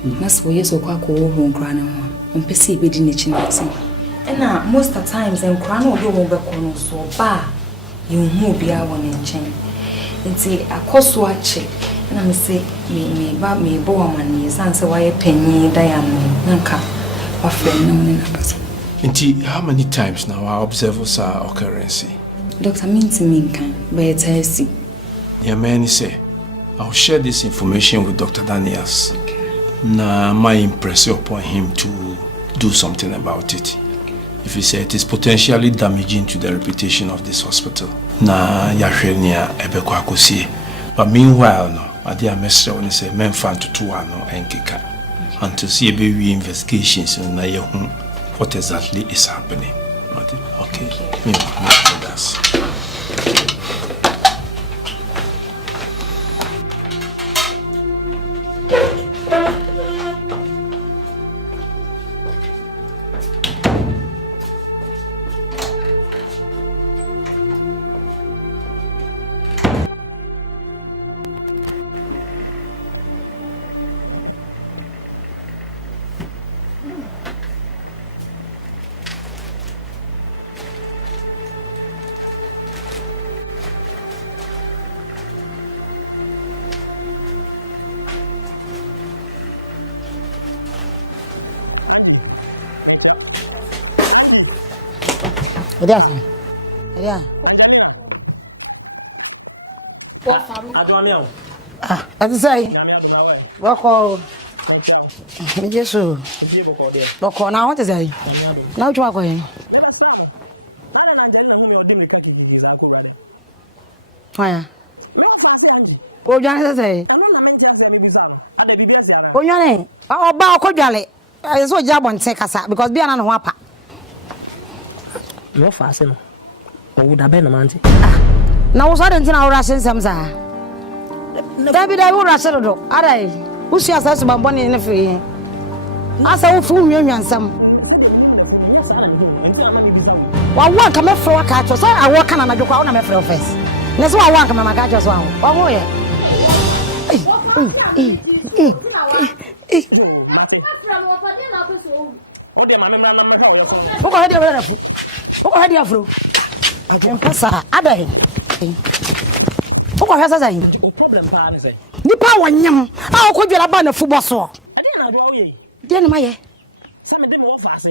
That's for years or quack over grana. On PC be in the chin. And most of the times and crano do over corner so bar. You move be our one in chain. And say a cost watch. And I say me bo man is answer why a penny diamond nanka or friend known in a person. Indeed, how many times now our observers are occurrence? Doctor means me can but it's healthy. Yeah, man, say I'll share this information with Dr. Daniels. Now my impression upon him to do something about it. If he said it is potentially damaging to the reputation of this hospital. Na yahwenia ebekwa kosie. But meanwhile no Adia Mestre when say men fan to 2 no enkeka until see be investigations na ye what exactly is happening. Okay. That's Yeah. That's say. Boko. Me jesu. Boko na what is say? Now you are going. Why? O jane say. O jane. O ba ko dwale. I so jabon take kasa because be na no apa. No fast no. O would have been a man. Now was I didn't know Russian Samsa. David, I will Russian do. Arai. Who she has my bonnie in the free? I saw fool you and some. Yes, I am. Well, one come for a catch, so I walk on a joke on my face. That's why I want my catch as well. Oh, yeah. Who got your who had your fruit? I can pass her. Ada. Who has a saying? Problem, Nipa one yam. How could you abandon football so? I didn't know. Then my some of them were fast.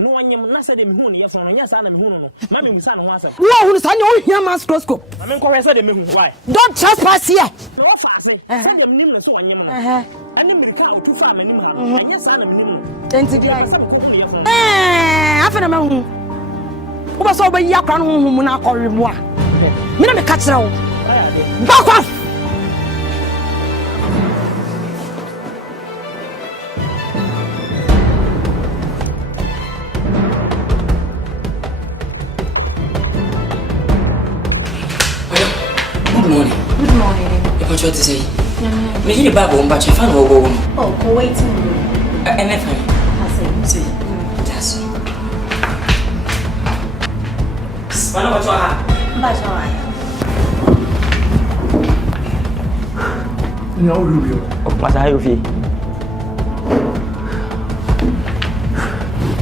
No one yam, not said him who yes on yes, I'm who. Mammy was on one side. No, who's on your young microscope. I mean, I said him why? Don't trespass here. No fast. I said him nameless on yam. And then we count too far and yes, I'm him. Then today, I found a who was over Yakan whom I call him. Me not catch now. Back off! Good morning. Good morning. You want to say? Me hear the Bible, but you found go. Oh, go waiting. And if I say, that's Mana what you have? But all right. No, Rubio. What's a high fee?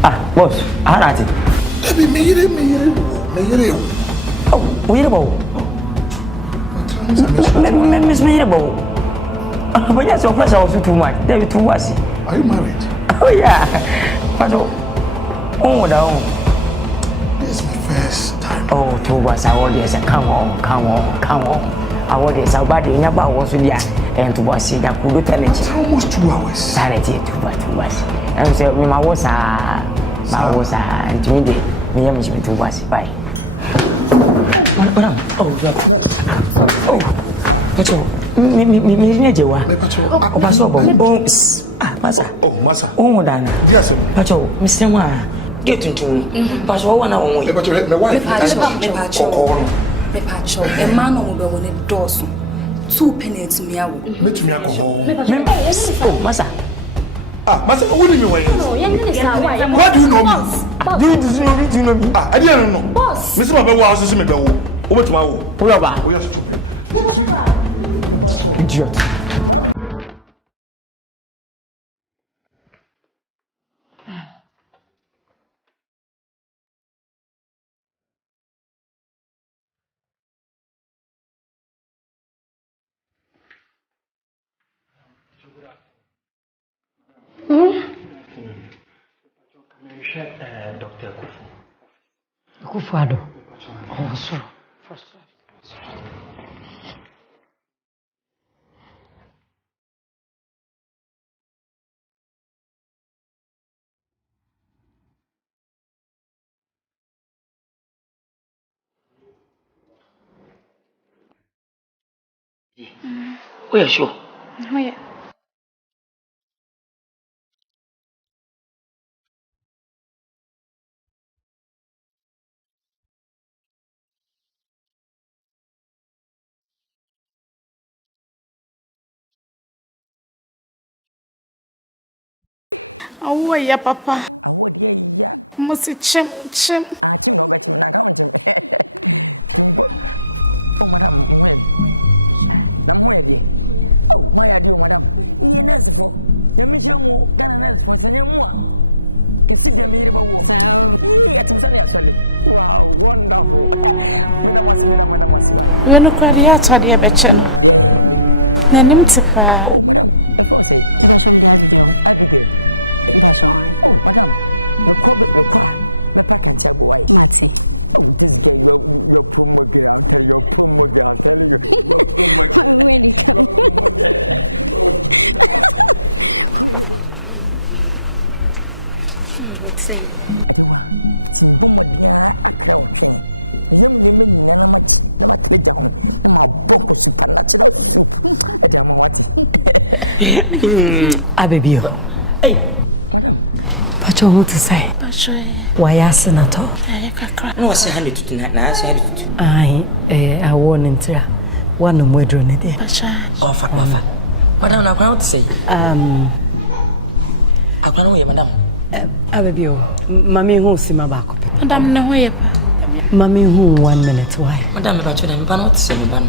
Ah, boss, I had it. Let me meet him. Oh, wait about. Miss Mirable. But yes, of course, I was too much. David, too much. Are you married? Oh, yeah. But oh, down. This is my first time. Oh, two was our audience. Come on. Our audience, our body in about was with ya. And to was it, I could do it. Almost 2 hours. Sanity, too much. And so, my was and to me, Me am Jimmy to was by. Oh, oh, Pacho, me Jewa. Oh, Paso, Massa. Oh, Massa. Oh, Dana. Yes, Pacho, Mr. Wa. Get into Pacho, one hour. Me wife. Me Pacho, a man on the one Dawson. 2 pennies to me. I will. Oh, Massa. Massa, what do you mean? What do you know? Do you know me? I didn't know. Boss. Mr. Mabel was a similar. Over to my own. Idiot. Dr. Kufado. Oh, sorry. Oh, yeah, sure. Oh, yeah. Oh, yeah, Papa. Must chim. We no kwadi ya tade e beche no. Na nim tipa. Let's see. Abebio. Hey. Pacho what to say? Pacho. Why senator? Ay kakra. No say 100 to na say 100. Ai I won intra. One no modro ne de. Pacho. Ofa. Madam na kwa what to say? Akwa no ye madam. Abebio. Mami hu si mabako pe. Madam ne ho ye pa. Mami hu 1 minute why? Madam me pacho na me ba no to say me ba no.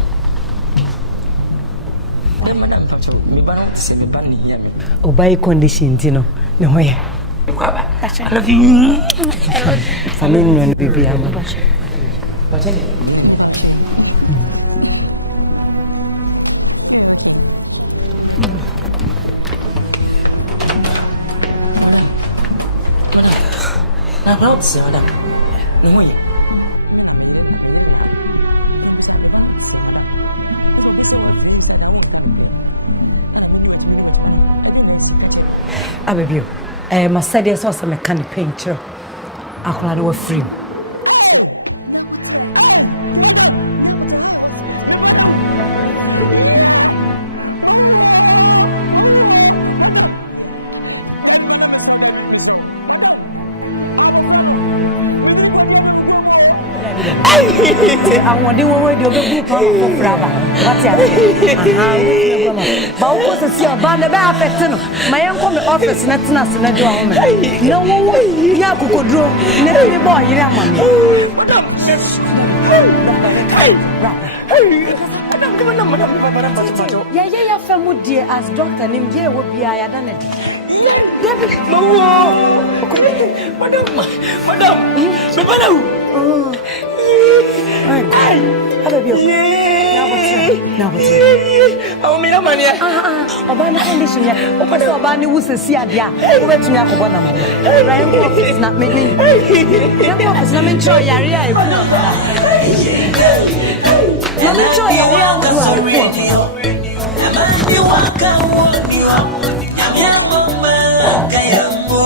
Madam pacho me ba no to say me ba ni here me. Obai condition ti no ne ho ye. Kwaba. I love you. Family no bibi ama. Pacho ni. Na kwa what say madam? No ho ye. Abebio. My study is also mechanic painter. Akola no free. I want to do the book for Brava. What's it? But of course, it's your band about affecting my uncle office, not us in a dorm. No one, Yaku could draw, never boy, you know, yeah, family dear, as Doctor named Jay would be I done it. Now oh, me no money. Obana condition ya. Opa so obani wo sesi adia. Wo betumi akobɔ na mo. Ryan office na me. Ryan office na me ncho yare a eku. Na me ncho yare a eku. Amani waka woni wa. Ya mama kayambo.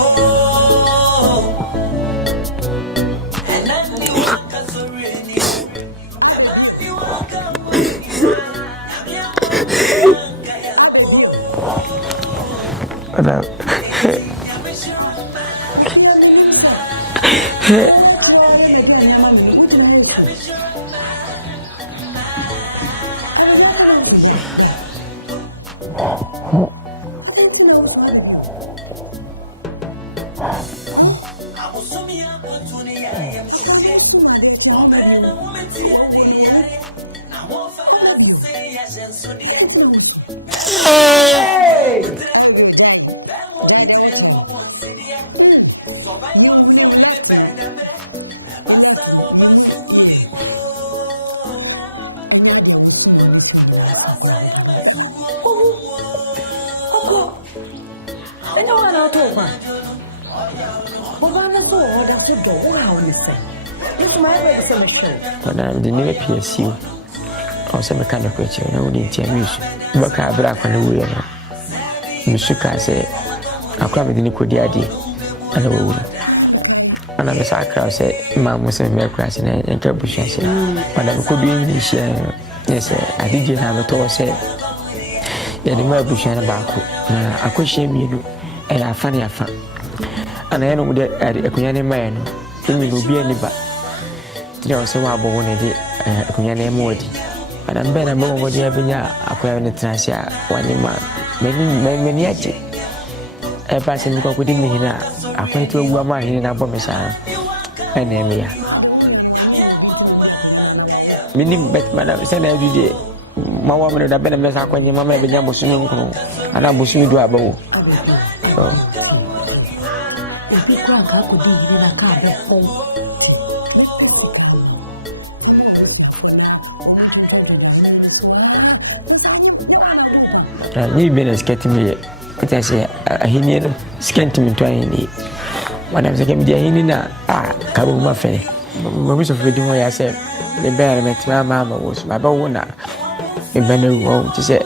Madam, the new PSU. I was a mechanic question. I wouldn't tell you. But I black on the way. Misuka said, I come with the Nicodiadi. And I will. And I was a crowd said, Mamma was a mere crash and Kerbush. I said, Madam could be English. Yes, I did have a tour said. Yeah, the more bush and a back. I could shame you. And I funny. And I know that a Kuyan man. Then you will be any back. There was a wabble when I did a Kuyan Modi. And I'm better more what you have been acquiring the Transia 1 month. Many yet. A person who could me here. I went to a woman in a bomb. And Emia. Meaning, but Madam said every day. My woman would have been a mess up when your mamma began swimming, and I was swimming to a bow. You've been skating me. But I say, he need skating me trying. When I was a game, the Inina, Kabuma Fanny. Most of the doing I said, the bear met my mamma was my bona. In Benny won't say.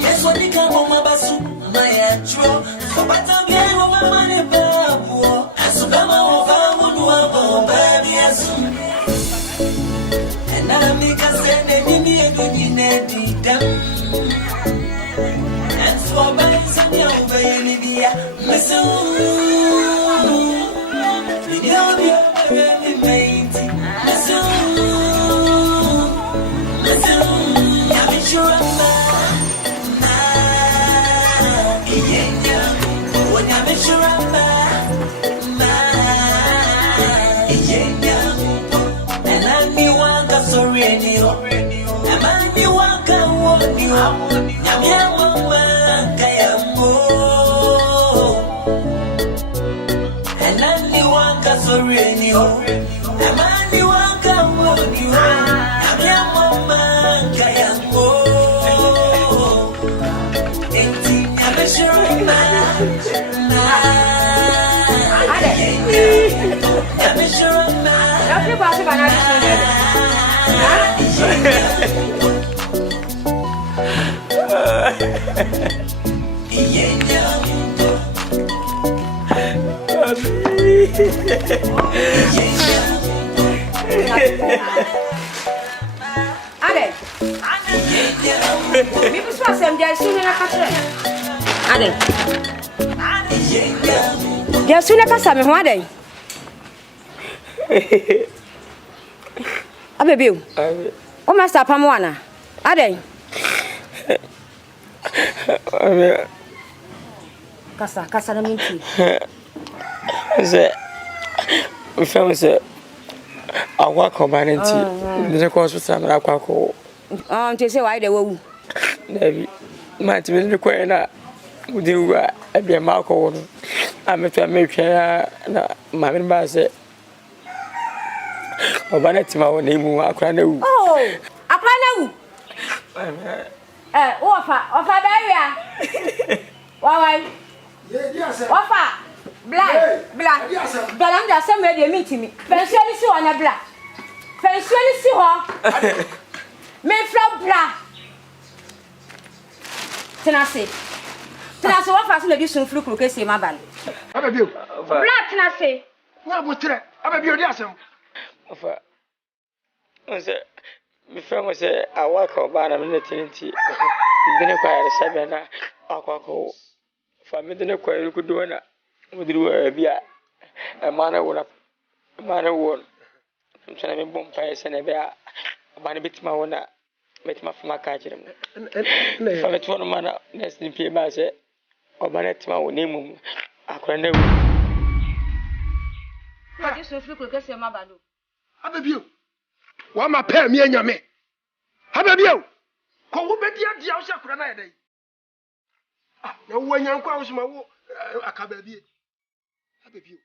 Yes, what you come on my basu, my intro. So, but I'm here with my money, babu. And so, I'm over, baby, yes. And I make us send a dinner, and so, I'm some young baby, Miss. Ade. Me push pass em dia sunu na katre. Ade. Dia sunu ka sa me ho ade. Abebiu. O master pamwana. Ade. Kasa na minti. Say, we found say, I walk on my auntie. The course was some aquaco. To say why they were. Maybe, my to be the queen. Would you be a marco? I'm a family, my member said, oh, but it's my own name. I can't. Oh, I can't. Ofa barrier. Why? Ofa. Black. But I'm just somewhere they meet me. Pension is on a black. Pension is Me from bra. Tenase what fast le bi sun flu kro kesi ma bal. Abebio. Bra tenase. Na botre. Abebio di asem. Ofa. Onse me from say awaka oba na me netinti. Dene kwa ya sabe na akwako. Fa me dene kwa ru kudo na. Mudiri wa bia. E mana wona. Mana won. Msana me bom pa ese na bia. Abane bitima wona. Betima fama ka kire mu. Fa me to no mana next ni pie ba se. Obane tima wona mum. Akora na wu. Ma di so flu kro kesi ma balo. Abebio. Wa ma pa mi anyame. Abebio. Ko wo bedi adia wo akora na yedai. Ah, na wo anyankwa wo soma wo akababie. Abebio.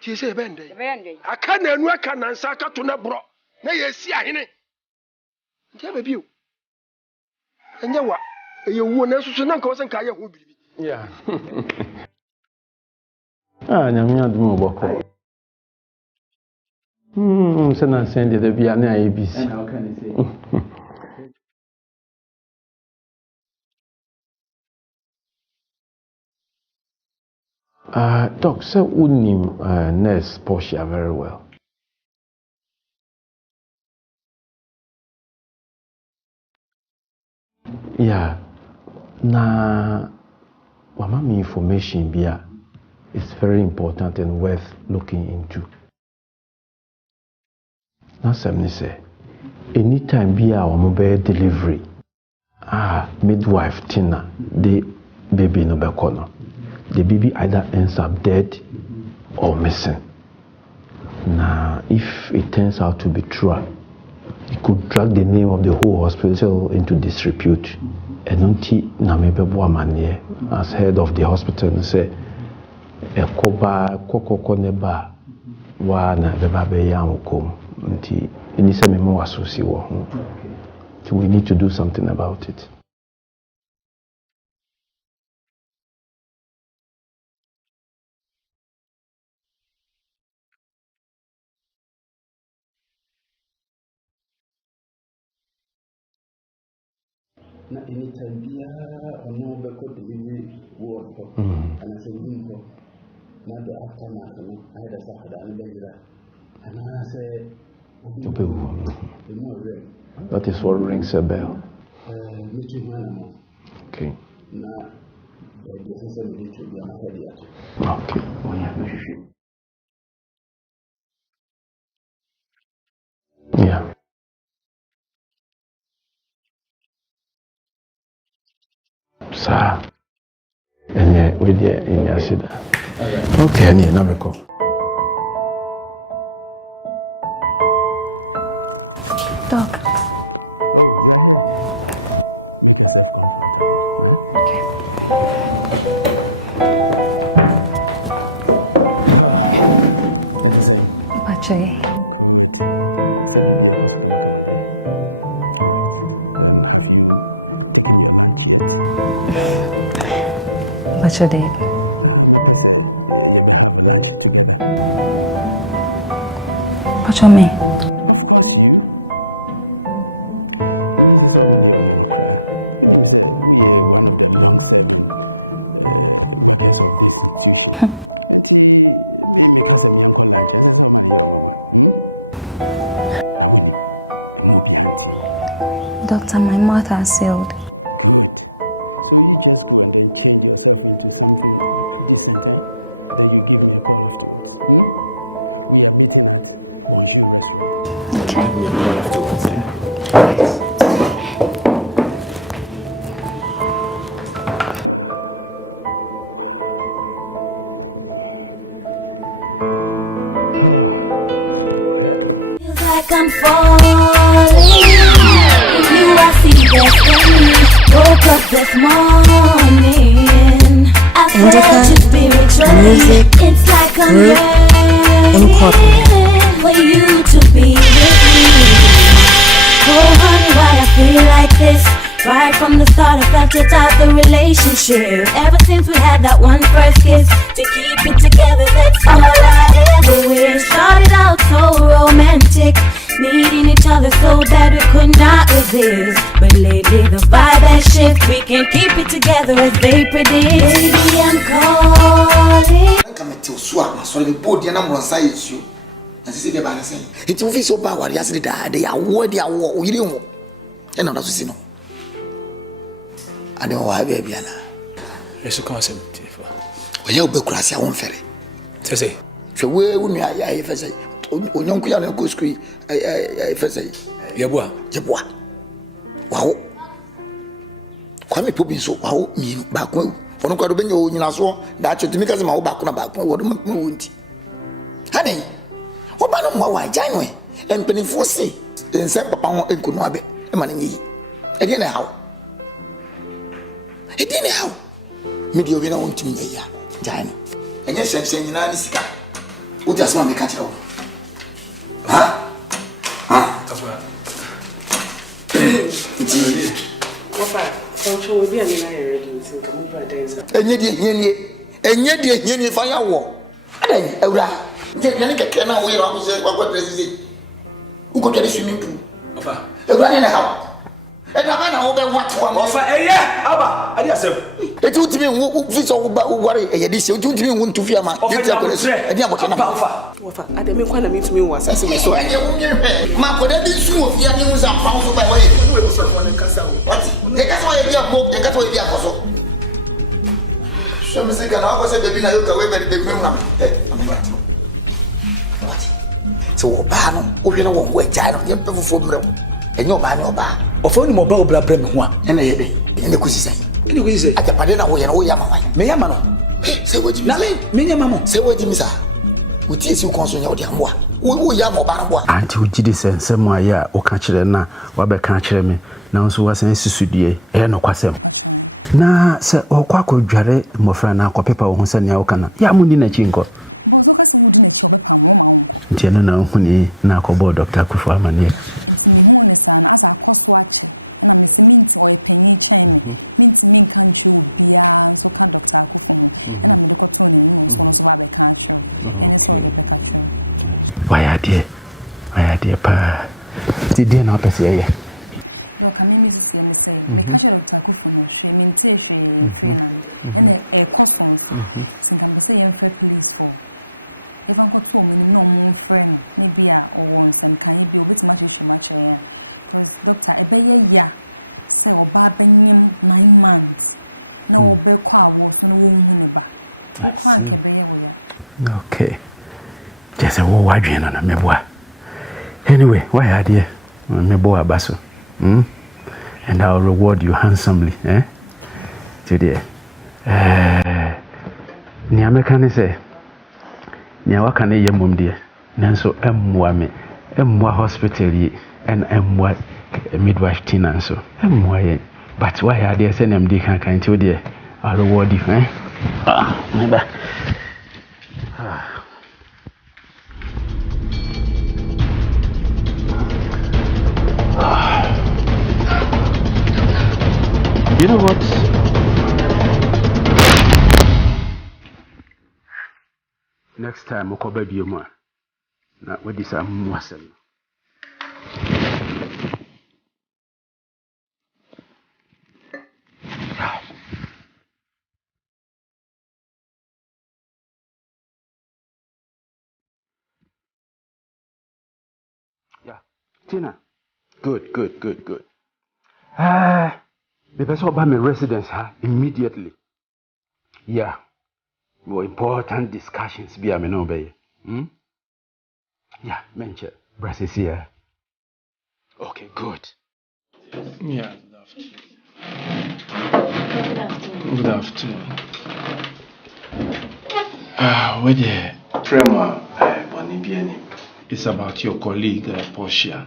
Ti se bende. Bende. Aka na anu aka na nsa aka to na bro. Na ye si ahene. Ti abebio. Anya wa ye wo na susu na nka wo se nka ye ho biribi. Yeah. Nyame adum oboko. Se na send the bia na ABC. And how can you say? Doc, so unim nurse Portia very well. Yeah. Na mama me information bia is very important and worth looking into. Now somebody say anytime bia our mobile delivery midwife Tina the baby no be corner. The baby either ends up dead or missing. Now, if it turns out to be true, it could drag the name of the whole hospital into disrepute. And until Namebeboamanie, as head of the hospital, say, "Ekoba kokoko neba wana bebabe yamukom." Until inisememo asusi wo. So we need to do something about it. Na anytime bia ono be ko delivery word ko ana se win ko na the aftermath no I da sa da an bejira ana se That is what rings a bell. Okay. Okay. Yeah. Sir. And with the in your sida. Okay, I need another call. Doc. Okay. What's your date? What's your name? Doctor, my mouth has sealed. I'm falling. You I see destiny. Woke up this morning. I felt your spirit trembling. It's like I'm yearning for you to be with me. Oh honey, why I feel like this? Right from the start I felt it out the relationship. Ever since we had that one first kiss, to keep it together, that's all I ever wish. Started out so romantic, needing each other so that we could not resist. But lately the vibe has shifted, we can keep it together as they predict. Baby, I'm calling. Come to swap, so the boat and I'm on side you. And see the balance. It's a so power, yesterday, they are worthy of war, we don't. And not to see no. I don't know why, baby. It's a concept. Well, you'll be crazy, I won't ferry. Say, so where would I if I say, oh, young Kuyan go screen, if I say, Yabua, wow. Kwame Popin so, wow, me back when you got to bring your own so that you to make us my back on about what won't. Honey, what about no more January and penny for say, and send Papa and could not be a money. Again, how? It didn't how. Media winner won't me here, Jane. And yes, I'm saying, what does one catch out? Huh? That's right. Control will be an inheritance and come over days. And yet, fire war. And then, can I wear what president? Who got a swimming pool? A running out. And I know what one offer. I guess it told me who fits all about worry. This you told me want to fear my offer. I didn't mean to meet me was as we saw. Marco, that is true of your news and found by way. What? They got why they are both, they got why they are also. So, Mr. Ganawa said, the Bina away by the moon. What? So, Bano, who you know, won't child of your people from Rome. And your man or bar. Of only mobile blood brim one. And the Kusi say. And you say, at the Padena, we are all Yamama. Mayamano. Say what you mean, Mamma. Say what you miss. We teach you concern your damn one. We are more barbo. Auntie, we did send some way, or catch them now, or be catch me. Now, so was an Sudie, and no quasem. Na, sir, or quack jare, Mofrana, or paper, who send Yaukana. Yamundina chinko. Tiana, Huni, Nakobo, Dr. Kufamani. Okay. Why are dear pa? Did you not say? Okay. Just a wide drain on a meboa. Anyway, why are you? Meboa basso. And I'll reward you handsomely, eh? Today. Niamekani say, Niawakane yamum dear. Nanso Mwame, Mwa hospital ye, and Mwa midwife tina so. Mwa. But why are they sending them dick and kind to dear? I'll reward you, eh? Maybe. You know what? Next time, we'll baby you more. Not with this, I'm wasn't. Yeah, Tina. Good. The person about my residence, immediately. Yeah. More important discussions be a obey. Yeah, mention Brass here. Okay, good. Yeah, good afternoon. Where the Tremor Bonibiani is about your colleague Portia.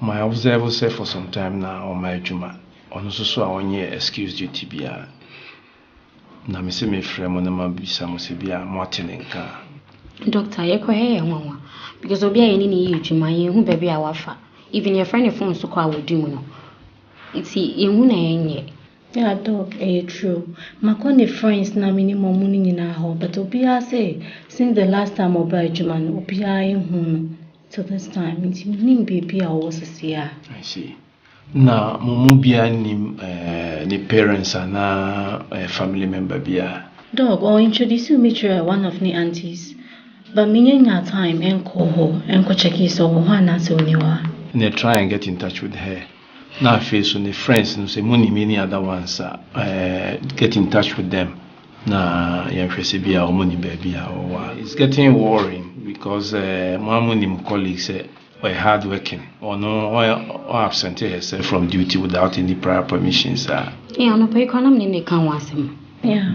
My observer said for some time now on my Juma. On also on ye excuse you tibia. Na me se me frame on ma bisa mo se bia Martin nka. Doctor, ye ko he nwanwa because obi a ye ni Juma ye hu bebe a wafa. Even your friend phone so kwa wodi mu no. Iti ye hu na ye. Yeah, dog, true. My friends na minimum money in our home, but Obia say since the last time Oba Juman, Obia in whom till this time. It's me baby I was here. I see. Na mumu bia ni parents and family member bia. Dog, or introduce me to one of the aunties. But me na time enko check is so one so niwa. They try and get in touch with her. Now face on the friends and say money many other ones get in touch with them. Na bia or money baby or it's getting worrying because my colleagues were hard working or absented herself from duty without any prior permissions. Yeah, no pay economy can was him. Yeah.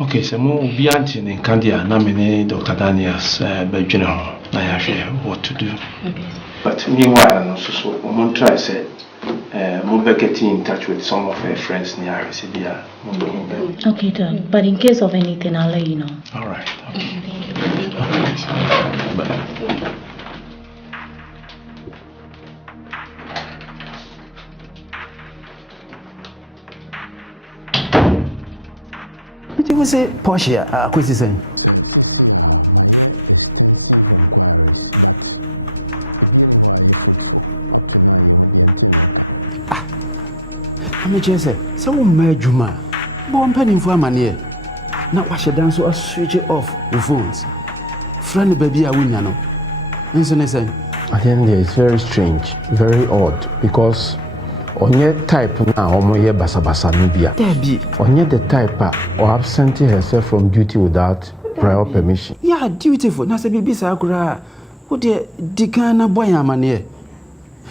Okay, so mo be auntie in Candia na me Dr. Daniels bedwene ho na ya hwe what to do. Okay. But meanwhile no so mo try say mo be getting in touch with some of her friends near Sibia. Okay, done. But in case of anything I'll let you know. All right. Okay. You say Porsche, acquisition. I'm just say, so Juma, born penny for money. Now, wash it down so I switch it off the phones. Friend, baby, I win, you know. And so, listen, at the end, it's very strange, very odd because. Onye type na omoye basa nubia. Onye the type or absented herself from duty without prior permission. Yeah, dutiful. Na se bibi sa akura. Wo de dikana boy amane.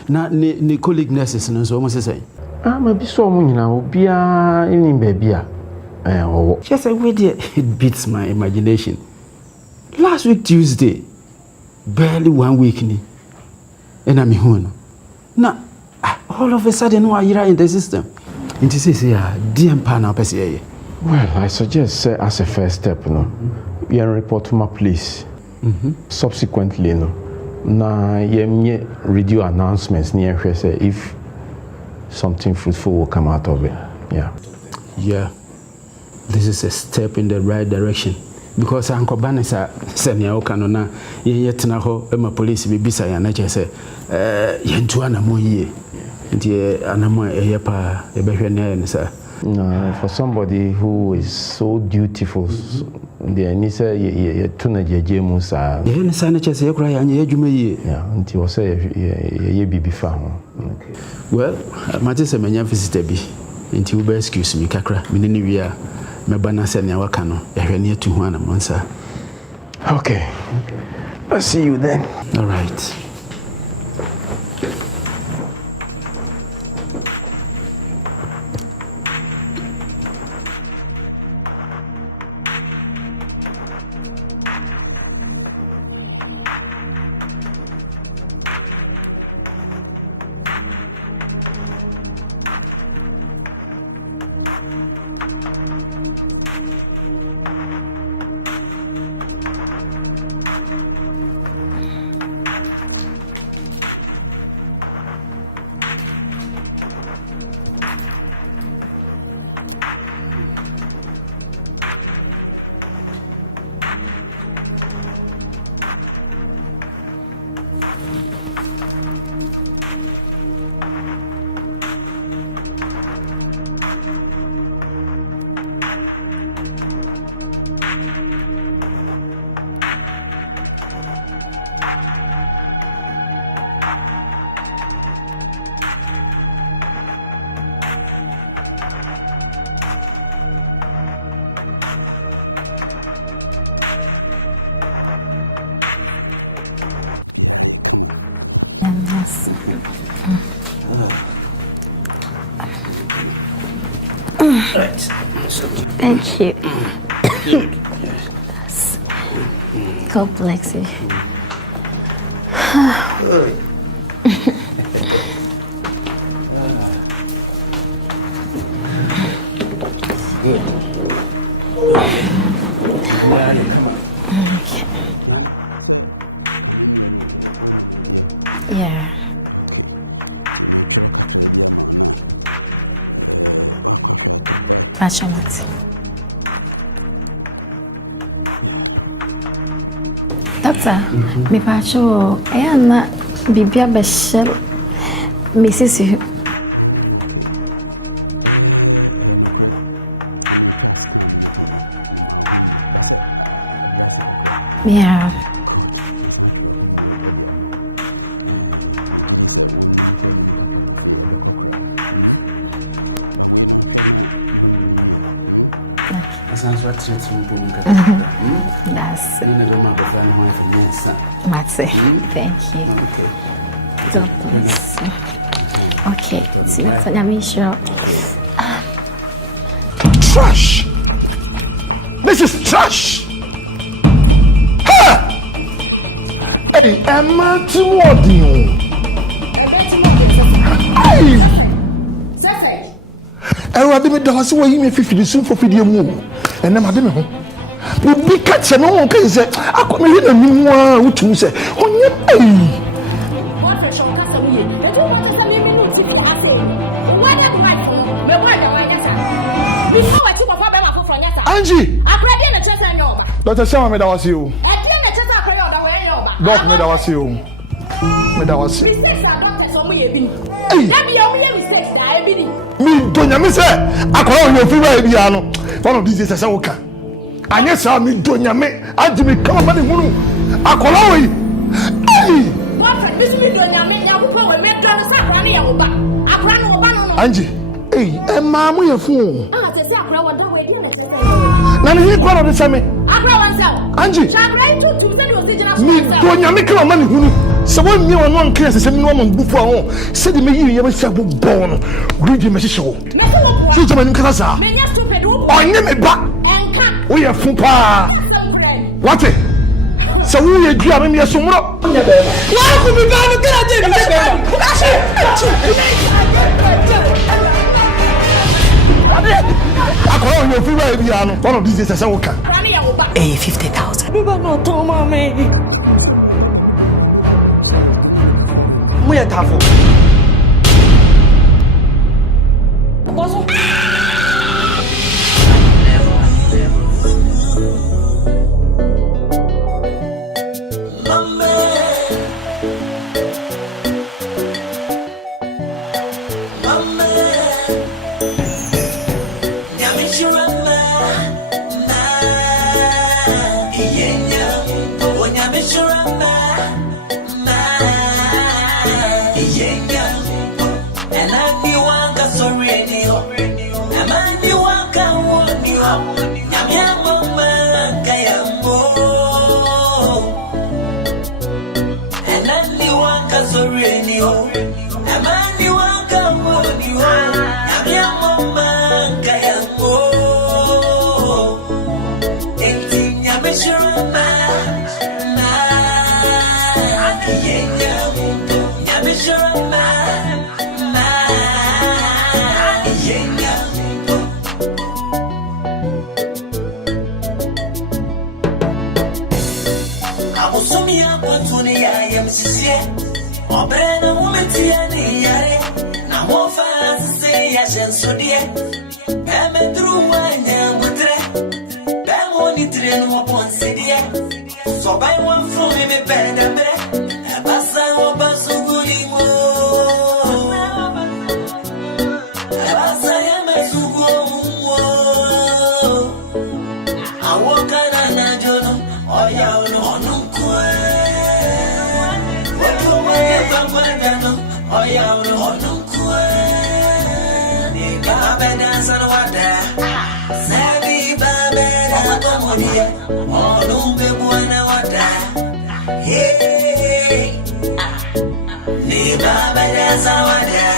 Na ne colleague nurses no so mo say. Ma bi so mo nyina obia ini baby a. Owo. Just say we there it beats my imagination. Last week Tuesday, barely 1 week ni. Ena mi hu no. Na all of a sudden, why you're in the system? It is here, DM now, well, I suggest as a first step, you report to my police. Subsequently, na you radio announcements near here say if something fruitful will come out of it. Yeah. This is a step in the right direction. Because Uncle Banessa said, "Okanona, yet now, my police be beside and I just say, Yentuana Moye." No, for somebody who is so dutiful, the Nisa Tuna Jamusa. The Sanches, you cry and you until say ye be found. Well, Matis and my visitor be until you excuse me, Kakra, Minivia, Mabanas and Awakano, a near to one monster. Okay, I'll see you then. All right. Right. Thank you. Yes. God bless you. Okay. Yeah. That's Doctor, me pacho, na bibia beshel Mrs. Yeah. That's Matse. Thank you. God bless you. Okay, see what's on your show. Trash! This is trash! Hey, Emma, toward you. Hey! I didn't know how you make 50 soon for video move. And I'm having home. You be catching no one can say, I come here and meanwhile, which you say, on your pay. Angie! Dr. Sama made was you. Doc made was you. Made was you. Me don't you say? I call you free piano. One of these days I say okay. And yes, I me don't you me. I do me come on the moon. I call you. Hey! Angie, hey, Emma, we your phone. Now you go on the same. Angie, me don't you make no money. So when me one case say me one before said me you ever say born read me show. So to me nka sa. Onye me ba. We are fupa. What? So we are dua me so mro. Wa ku mi ba no kira je mi se. I call you free by piano. One of these days I say okay. Hey, 50,000. Me ba no to mama. Mulher tava. Posso? So by one from me better, Bassa or Basugurimo. Bassa am a sugo. I walk on a journal, or yawn on what you wear, or yawn on Babas and water. Sandy Babas, oh, no, be one water. Hey, the Babas and water.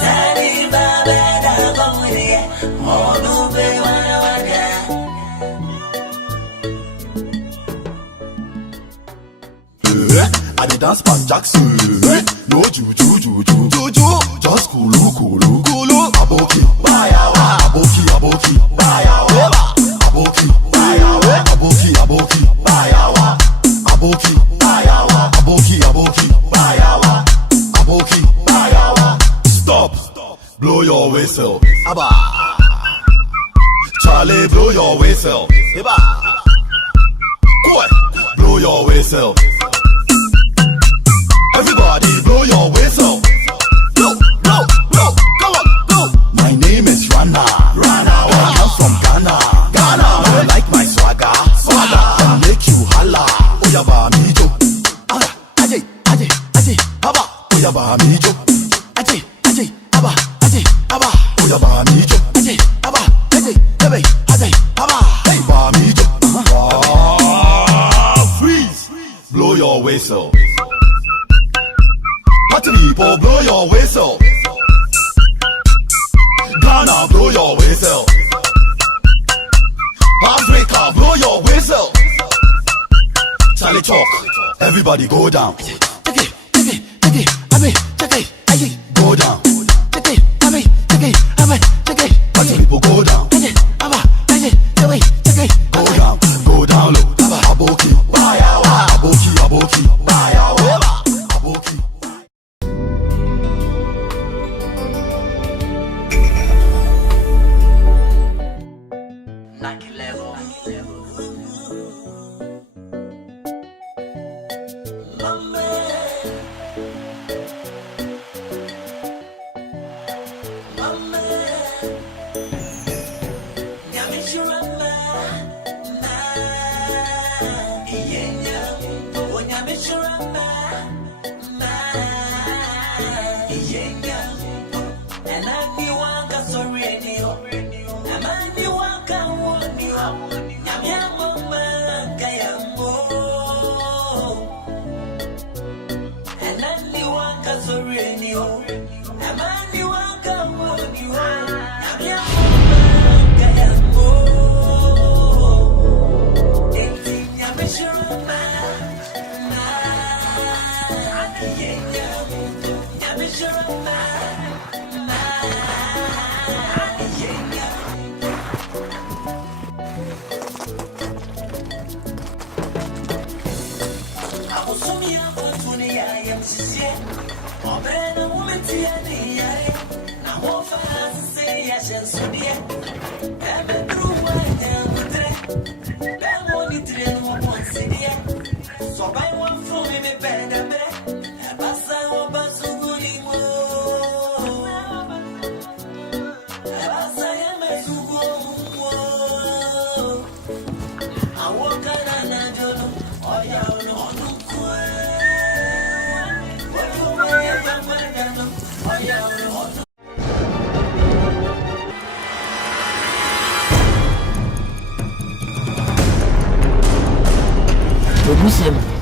Sandy Babas, oh, no, be one water. I did dance pan Jackson. No juju, just kulu. Aboki, bayawa. Aboki, bayawa. Aboki, bayawa. Aboki, bayawa. Aboki, bayawa. Aboki, bayawa. Aboki, bayawa. Stop. Blow your whistle. Abba. Charlie, blow your whistle. Eba. Boy, blow blow your whistle. Everybody blow your whistle. Blow, blow, blow, go on, go. My name is Rana. I come from Ghana. You like my swagger? I make you holla. Oyaba mijo. Aje, haba. Oyaba mijo. Aje, haba. Oyaba mijo. Aje, haba. Haba. Hey, ba mijo. Freeze. Blow your whistle. Party people, blow your whistle. Ghana, blow your whistle. Africa, blow your whistle. Charlie talk, everybody go down. Go down. Party people go down. Go down low. Aboki, aboki.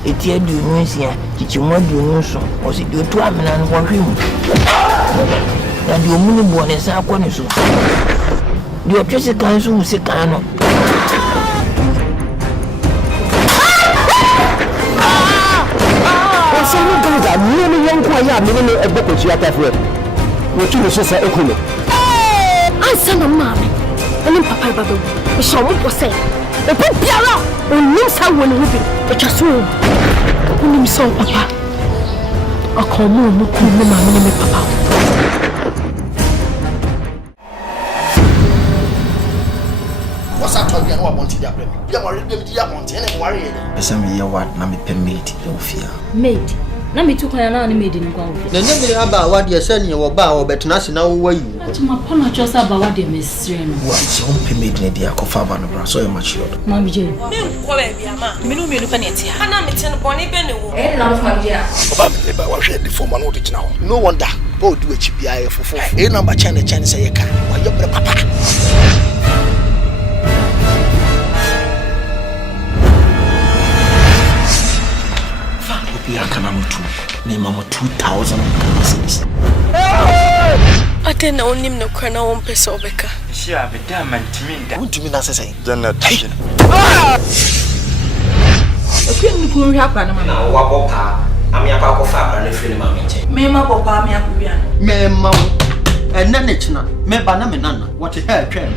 Etia du nsia chichimwa du nso o si do to amena no hwehwem na di omuni bo ne sa akọ so di o twese kan so musi kan no o so no gani da ni yanko ya me no egboko chi atafre wo tu no so sa ekuno ansa na mama ele papa baba wo so mo pose e po biara o nim sa wo ne hubi e twaso o nim so papa akomo mo ku mo mama ne me papa wasa to bia no wa bonti dia brem bia mo rebi dia bonti ene mo ware ye esa me ye wat na me permit e ofia maid na me tu kwan na ne maid ni kwa ofia na ne me aba wa dia se ne wo ba wo betena se na wo wayi atuma pona chosa ba wa dia mesre no wa se on permit ne dia kofa ba no bra so e matured ma bi je me nkọ ba bia ma me no me no pa ne tia ana me tin boni be ne wo na fa bia ba me ba wa hwe di form no de gina ho no wonder bo du achi bia ye fofo e number channel say ye ka wa ye bre papa Akan amutu ne mama 2000 cedis ate na onim no kwa na won pese obeka shi abeda mantiminda untumi na sese janna tashi okwe ni ku nhwa kwa na mama na wa bopa ami akwa ko fa pra na firi na mama nche me ma bopa ami akubia me ma enne ne china me ba na me nana what the hell twen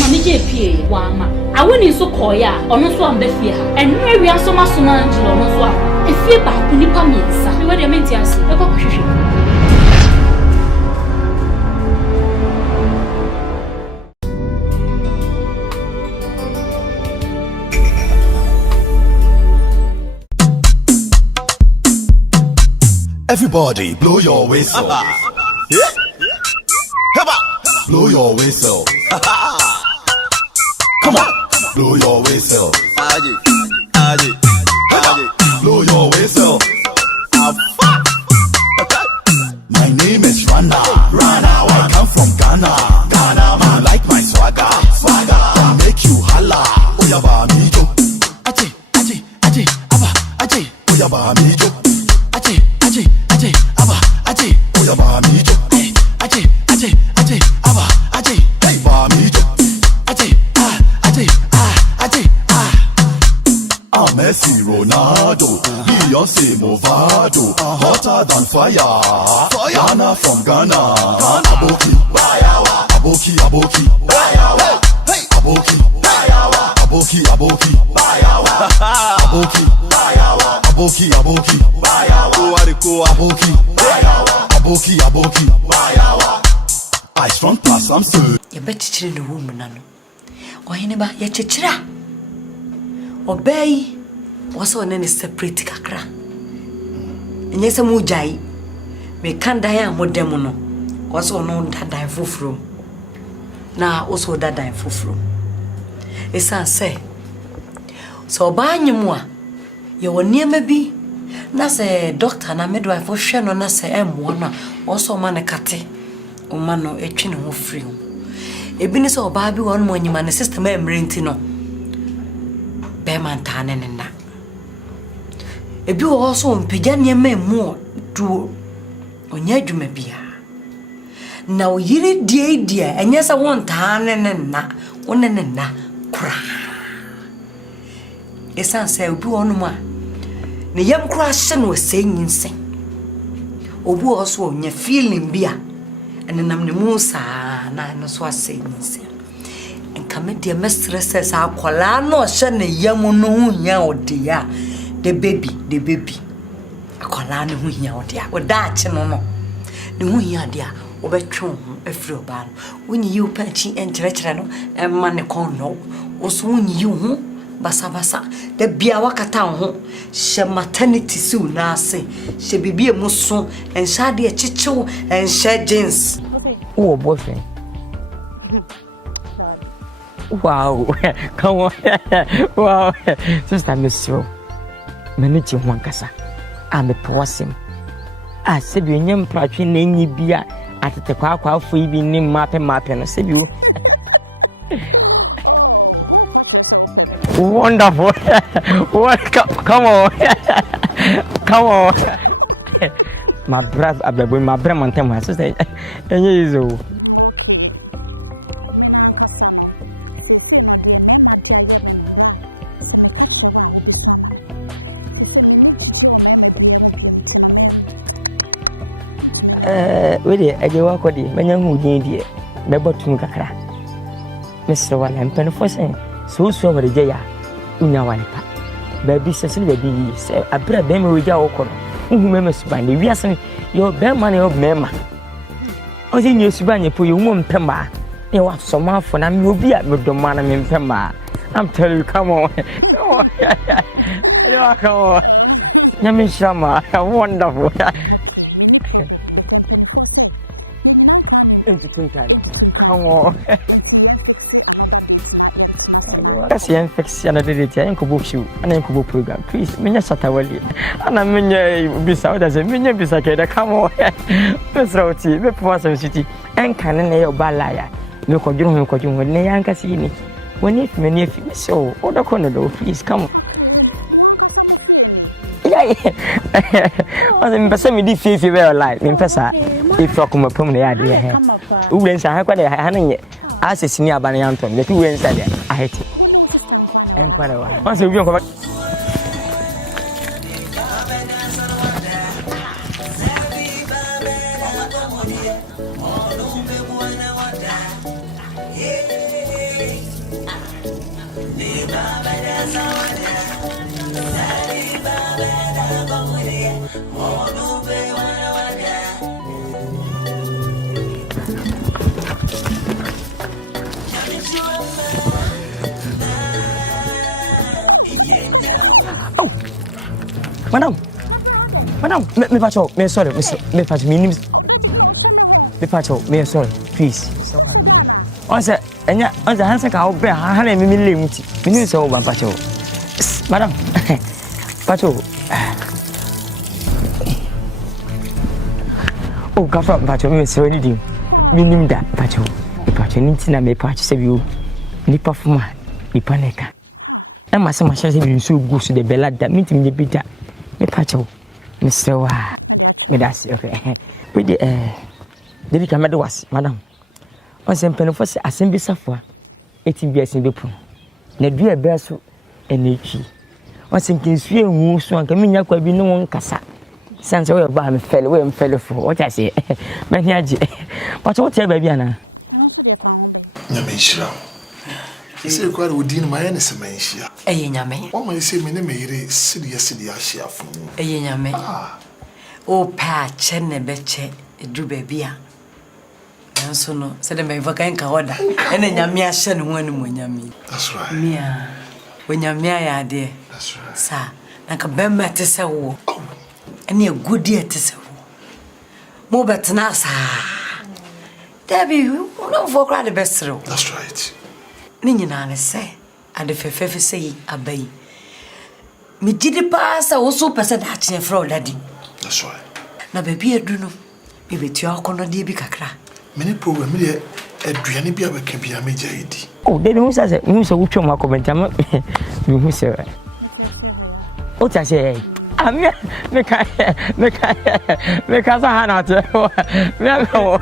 mami je pie wa ma awoni so koya ono so amba fie ha enu awia so maso na angelo ono so a efie ba ku nipa miensa me wade menti ase e ko hwehwe Everybody, blow your whistle. Yeah. Blow your whistle. Come on, blow your whistle. Blow your whistle. My name is Rana. I come from Ghana. Man, like my swagger. I make you holla. Oyaba mijo. Aje, aba, aje. Oyaba mijo. Aje, aba, aje. Oyaba mijo. Aje, aba, aje. Hey, ba mijo. Aje, aje. Messi, Ronaldo, Beyonce, Movado, hotter than fire. Ghana from Ghana. Aboki, aboki, aboki, hey, aboki, aboki, aboki, aboki, aboki, aboki. I strong pass, I'm still. You bet chichiri no woman nano. Ohineba ya chichira. Obey was on any separate kakra. And yes, a mujai. Me can't die a modemono. Was on that die fufro. Now also that die fufro. It's a say. So by you more. You were near me be. Nasa a doctor and a midwife for sure no nasa M1 also man a catty. O mano a chin who free. A business or baby one when you man a system rentino. Beman tanen and that. A bew also on Pigania me more to Onyajumebia. Now ye dear, and yes, I want tanen and na, one and na, cry. A son say, Boo on one. The young crashin was saying in sing. Obu also on your feeling beer, and then I'm the moose, and I know so I say in sing. And come dear mistresses are colano shane yamuno ya dear. The baby. A colano who ya dear. Or that no. The who ya dear, over tron, a free ban. When you patchy and treacherano and manicono, or soon you, basa, the biawaka town, she maternity soon, I say, she be a musso and shady a chicho and shed jeans. Oh, boyfriend. Wow, come on. Wow, Sister Miss Rowe. Manage one cassa. I'm a person. I said, you young patron, any beer at the Quack for evening mapping. I said, you wonderful. Come on, come on. My brother, my brother, my sister, and you. Wede aje wako di manya hudin die bebo tum kakra Mr. Wala mpenfo sen so wede je ya unya wale pa ba bi sese ba bi se abra be me weja woko no uhume mesuban de wiase yo be ma na yo mema o se nye suban ye po yo mu mpema e wa soma afo na me obi a me do ma na me mpema. I'm telling you, come on. Come on. Nyame shama wonderful. Come on. That's the infection of the day. I can shoot and I can program. Please, Minya Satawali. And I'm Minya Bissau doesn't mean Bissaka. Come on. Miss Roti, the Possum City, and Canon or Balaya. No conjuring when Nayanka see me. When if many of you so, or the corner, please come. Yeah, I'm passing me if you were alive. In Pessa, if you come upon the idea, who wins I have got a honey as a senior Banyanton, the 2 wins I hate it. And quite a while. Once you come back. Madam, me pacho, me sorry, me pacho, me pacho, me sorry, please. Once hands ka obe ha na me le muti. Me ni so ba pacho. Madam. Pacho. Oh, kafa pacho me so ni dim. Me nim da pacho. Pacho ni tina me pacho se bi ni performa, ni paneka. Na masa ma shase bi so go so de belada, me tim ni bida. Me pacho. Mr. Wa. Me das okay. We the Debi kamede was, madam. On se mpenofo se asembi safo eti bia asembi pu. Na dua bra so enetwi. On se nkinsu enwu so anka menya kwa bi no won kasa. Sanse we ba me fele fo. What I say? Me hiaje. But what you baby ana? Nyame nshira. Ese kwa ro din ma yana se manhia. Eye nyame. O ma ese me ne me yire sidia ahia fo. Eye nyame. O pa che ne beche edu baby a. Nanso no se de me voka nka hoda. Ene nyame ahye ne ho anum nyame. That's right. Mia. Wonyame ya de. That's right. Sa nka bemma te se wo. Ene agudi te se wo. Mo betna sa. Debi, no for crowd the best row. That's right. Ni nyina ne se ade fefefe sei abai. Me gidi pass wo so pese da kye fra odadi. That's right. Na baby edu no me betu akono de bi kakra. Many program me aduane bi abeka bi ameja idi. Oh, they don't say you so wutwa ma comment am. You who say. O ta say amia me ka sa hana te. Me ko.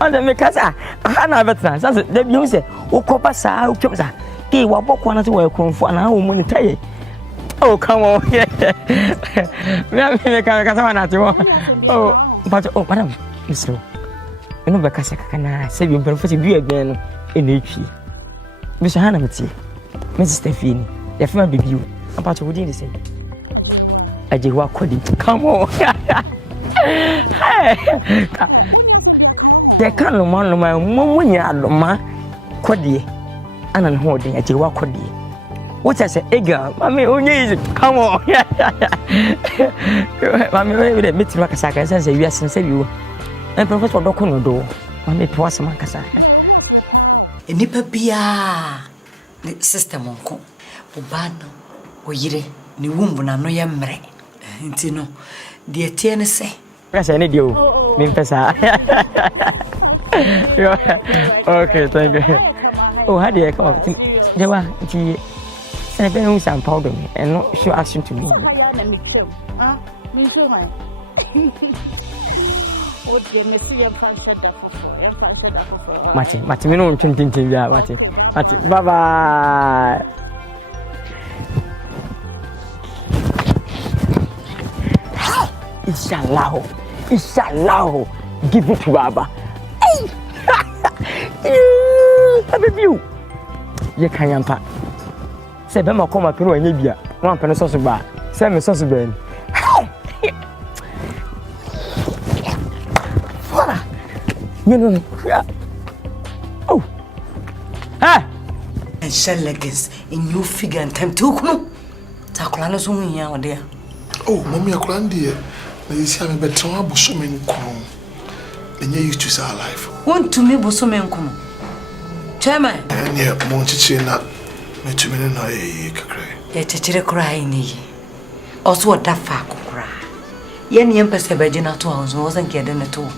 Ande me ka sa hana betra. Say they be say wo kopa sa wutwa sa. Ke wa bokwa na se wo ekonfo na wo mu taye. Oh, come on. Me ka sa hana te. Oh, but oh, madam, listen. You know because kana say you benefit bi again enetwi. Me so hana meti. Me sister Fini. Ya fema baby you. About what did you say? Aje wa kodi. Come on. Hey. They can't no man munya adoma kodi. Ana no ho den aje wa kodi. What I say, girl, mommy onye come on. Mommy we dey meet makasa kan say we are say you. And Professor Dokono do. Mami poase makasa. Enipa bia ne system onko. Obano oyire ne wumbu na no ye mre. Nti no de tie ne se. Kasa ne dio. Me mpesa. Okay, thank you. Oh, how do you come up? Jewa, nti say be no sam powder me and no show action to me. Mati, me no tintin ya, Mati. Bye bye. Inshallah. Give it to Baba. Hey. Baby you. Ye kan yampa. Say be ma come apero anya bia. Wan pene so so ba. Say me so so ben. No. Oh. Ah. And shall legs in you figure and time to come. Takulana so here or there. Oh, mommy akran dey. Na you see am better wan boso me nkunu. Enye used to say life. Want to me boso me nkunu. Chairman. Enye mo chichi na me tumene na kakra. Ye chichire kra ni. Also what that fa kokra. Ye ne empese beje na to house wo san kede ne to.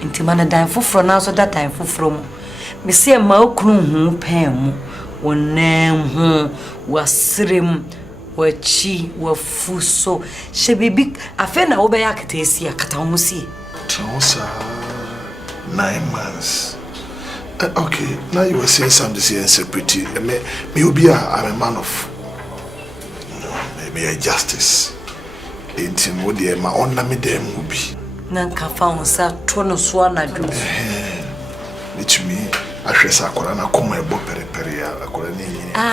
Inti mana dan foforo na so that time foforo mu me se ma okunu hu pen mu wonam hu wasrem wachi wafuso she bibi afa na wo be yakatesi akata ho si Trosa 9 months. Okay, now you were saying something here pretty. Me obi I'm a man of maybe a justice. Inti mo de ma onna me dem obi. Nanka found sa tono swana do. Mitumi ahwesa akora na koma ebo perepere ya akora ni.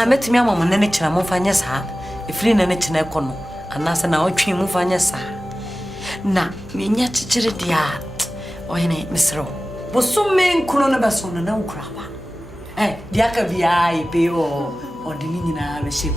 Metimi amama nene kira mo fanya sa. Ifiri nene kina ekono. Anasa na otwi mo fanya sa. Na menya chichire dia. Oyene misro. Bosume nkuno na basono na ukraba. Dia ka bia ipe o odini nyina be she.